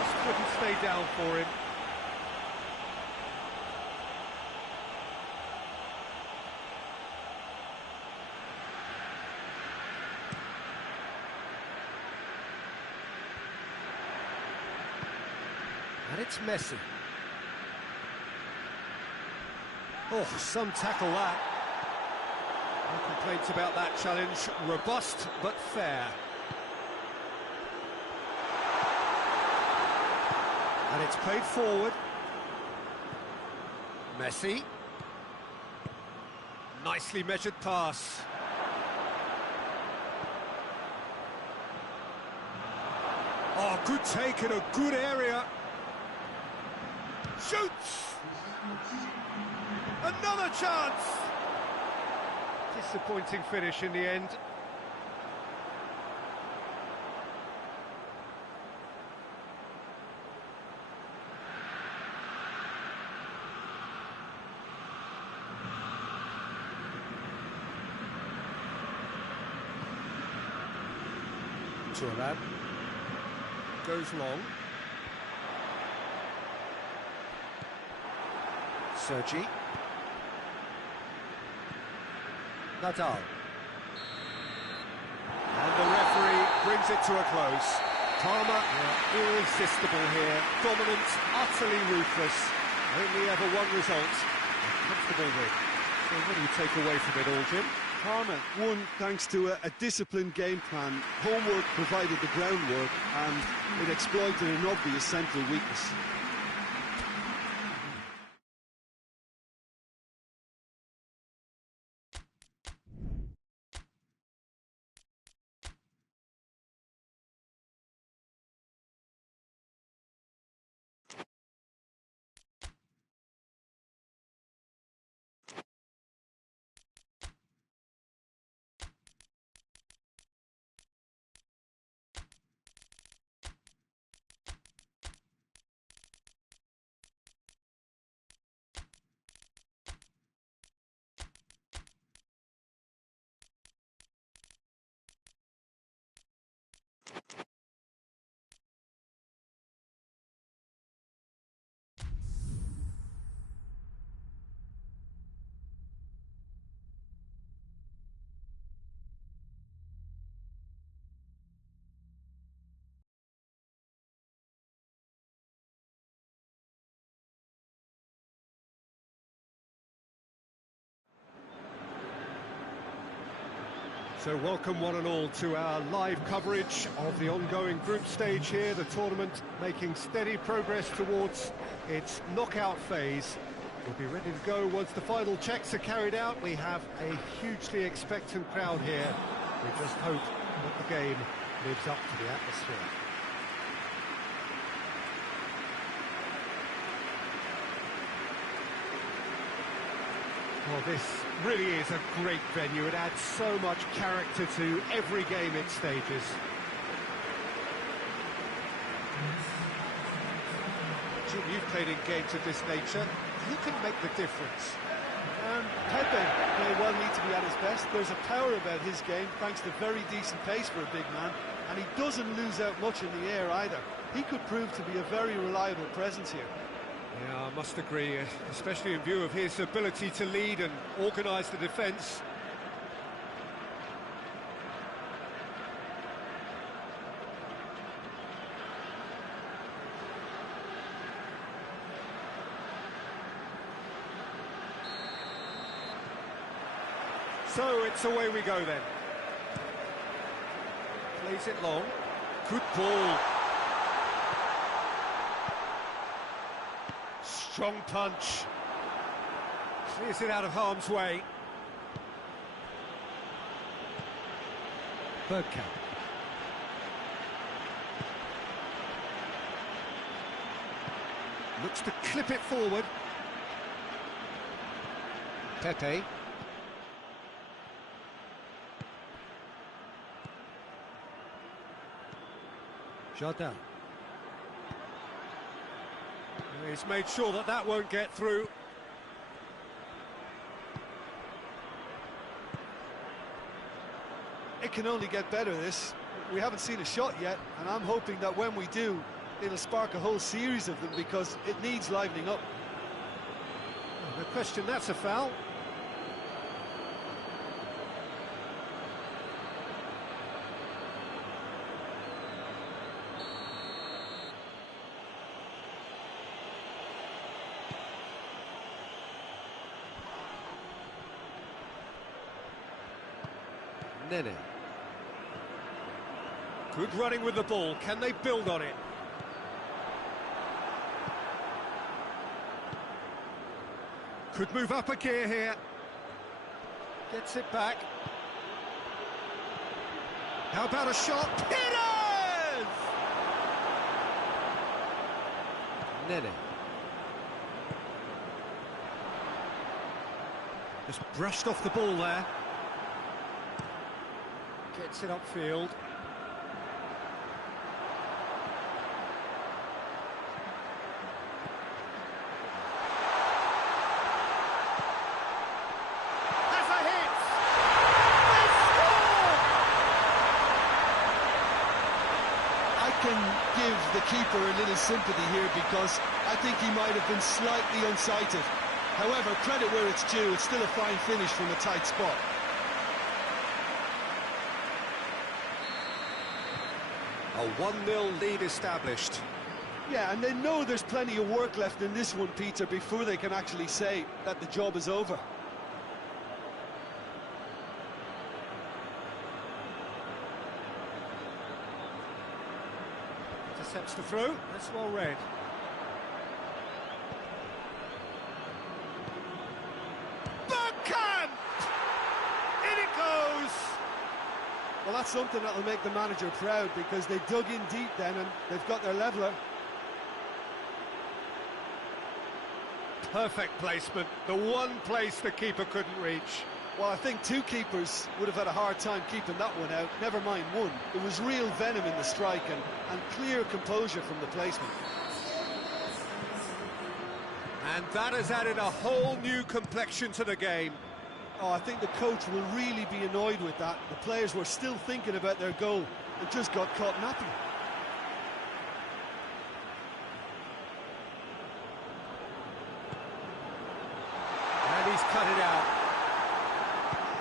Just couldn't stay down for him. And it's Messi. Oh, some tackle that. No complaints about that challenge. Robust but fair. And it's played forward. Messi. Nicely measured pass. Oh, good take in a good area. Shoots! Another chance! Disappointing finish in the end. Torneo goes long. Sergi. Nadal. And the referee brings it to a close. PARMA, irresistible here. Dominant, utterly ruthless. Only ever one result. A comfortable win. So what do you take away from it all, Jim? Parma won thanks to a disciplined game plan. Homework provided the groundwork, and it exploited an obvious central weakness. So welcome one and all to our live coverage of the ongoing group stage here, the tournament making steady progress towards its knockout phase. We'll be ready to go once the final checks are carried out. We have a hugely expectant crowd here. We just hope that the game lives up to the atmosphere. Well, this really is a great venue. It adds so much character to every game it stages. Jim, you've played in games of this nature. Who can make the difference? Pepe may well need to be at his best. There's a power about his game, thanks to very decent pace for a big man, and he doesn't lose out much in the air either. He could prove to be a very reliable presence here. Yeah, I must agree, especially in view of his ability to lead and organise the defence. So it's away we go then. Plays it long. Good ball. Strong punch. Clears it out of harm's way. Bergkamp. Looks to clip it forward. Pepe. Jardin. He's made sure that that won't get through. It can only get better, this. We haven't seen a shot yet, and I'm hoping that when we do, it'll spark a whole series of them, because it needs livening up. No question, that's a foul. Nene. Good running with the ball. Can they build on it? Could move up a gear here. Gets it back. How about a shot? It is! Nene. Just brushed off the ball there. Gets it upfield. Has a hit! They score! I can give the keeper a little sympathy here because I think he might have been slightly unsighted. However, credit where it's due, it's still a fine finish from a tight spot. A 1-0 lead established. Yeah, and they know there's plenty of work left in this one, Peter, before they can actually say that the job is over. Intercepts the throw. That's well read. Backhand! In it goes! Well, that's something that'll make the manager proud because they dug in deep then and they've got their leveller. Perfect placement. The one place the keeper couldn't reach. Well, I think two keepers would have had a hard time keeping that one out, never mind one. There was real venom in the strike and clear composure from the placement. And that has added a whole new complexion to the game. Oh, I think the coach will really be annoyed with that. The players were still thinking about their goal and just got caught napping. And he's cut it out.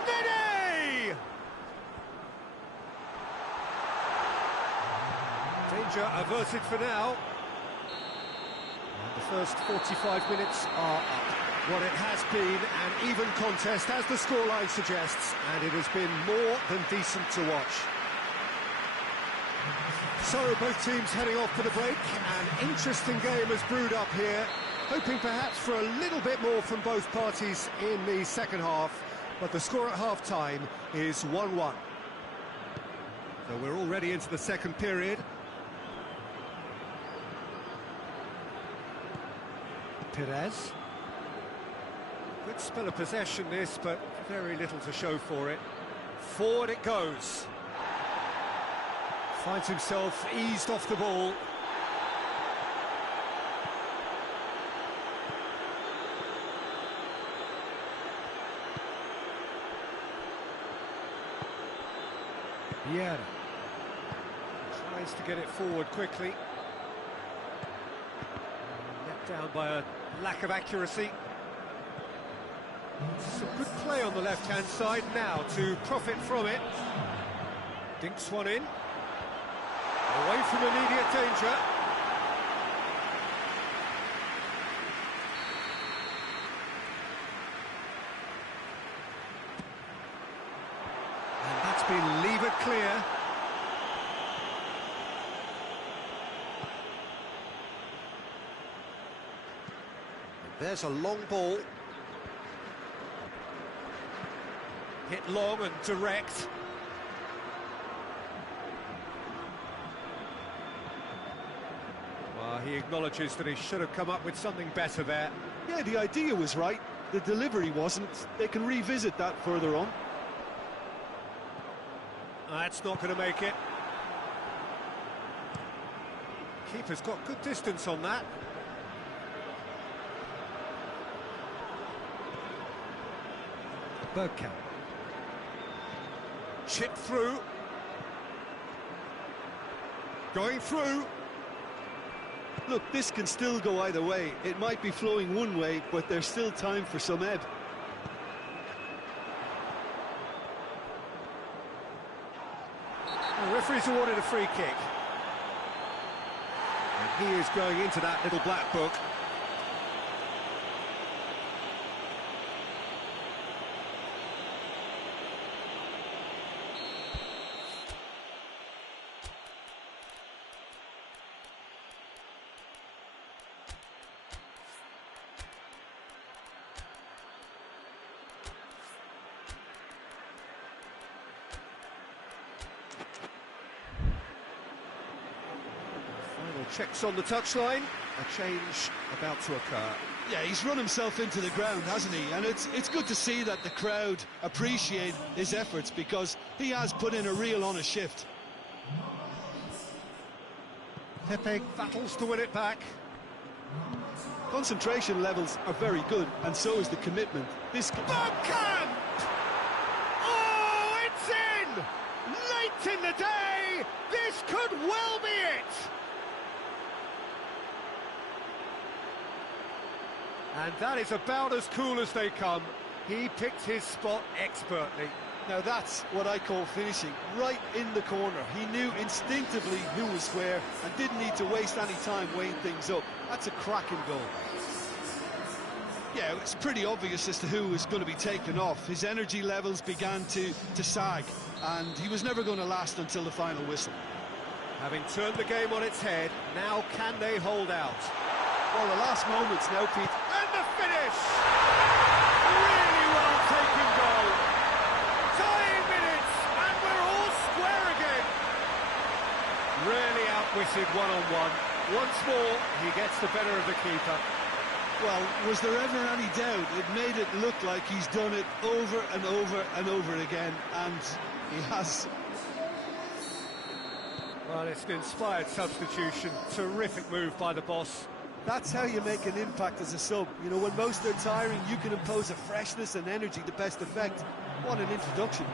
Nene! Danger averted for now. And the first 45 minutes are up. What it has been an even contest, as the scoreline suggests, and it has been more than decent to watch. So both teams heading off for the break. An interesting game has brewed up here, hoping perhaps for a little bit more from both parties in the second half, but the score at half-time is 1-1. So we're already into the second period. Perez. Good spell of possession this, but very little to show for it. Forward it goes. Finds himself eased off the ball. BAYERN tries to get it forward quickly. Let down by a lack of accuracy. Some good play on the left-hand side now to profit from it. Dinks one in. Away from immediate danger. And that's been levered clear. And there's a long ball. Hit long and direct. Well, he acknowledges that he should have come up with something better there. Yeah, the idea was right. The delivery wasn't. They can revisit that further on. That's not going to make it. Keeper's got good distance on that. Bergkamp. Chip through. Going through. Look, this can still go either way. It might be flowing one way, but there's still time for some ebb. The referee's awarded a free kick. And he is going into that little black book. Checks on the touchline, a change about to occur. Yeah, he's run himself into the ground, hasn't he? And it's good to see that the crowd appreciate his efforts, because he has put in a real honest shift. Pepe battles to win it back. Concentration levels are very good, and so is the commitment. This Buchan! Oh, it's in! Late in the day, this could well be it! And that is about as cool as they come. He picked his spot expertly. Now that's what I call finishing, right in the corner. He knew instinctively who was where and didn't need to waste any time weighing things up. That's a cracking goal. Yeah, it's pretty obvious as to who was going to be taken off. His energy levels began to sag, and he was never going to last until the final whistle. Having turned the game on its head, now can they hold out? Well, the last moments now, Pete. And the finish! Really well taken goal. Tying minutes, and we're all square again. Really outwitted one-on-one. Once more, he gets the better of the keeper. Well, was there ever any doubt? It made it look like he's done it over and over and over again, and he has. Well, it's an inspired substitution. Terrific move by the boss. That's how you make an impact as a sub. You know, when most are tiring, you can impose a freshness and energy to best effect. What an introduction.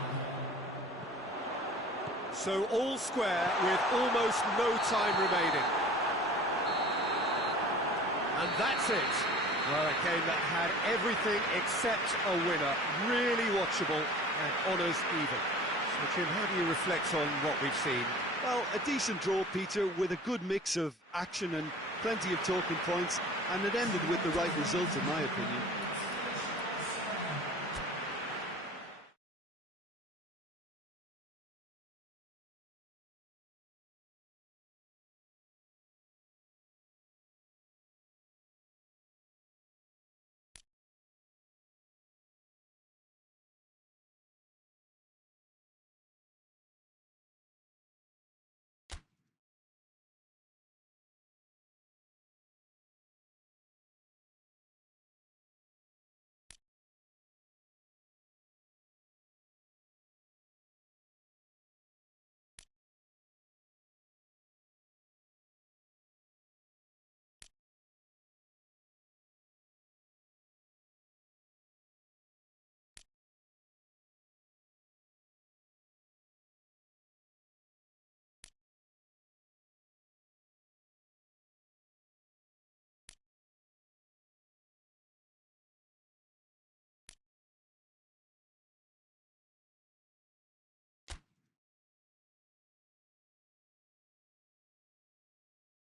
So all square with almost no time remaining. And that's it. Well, a game that had everything except a winner. Really watchable and honours even. So, Jim, how do you reflect on what we've seen? Well, a decent draw, Peter, with a good mix of action and plenty of talking points, and it ended with the right result, in my opinion.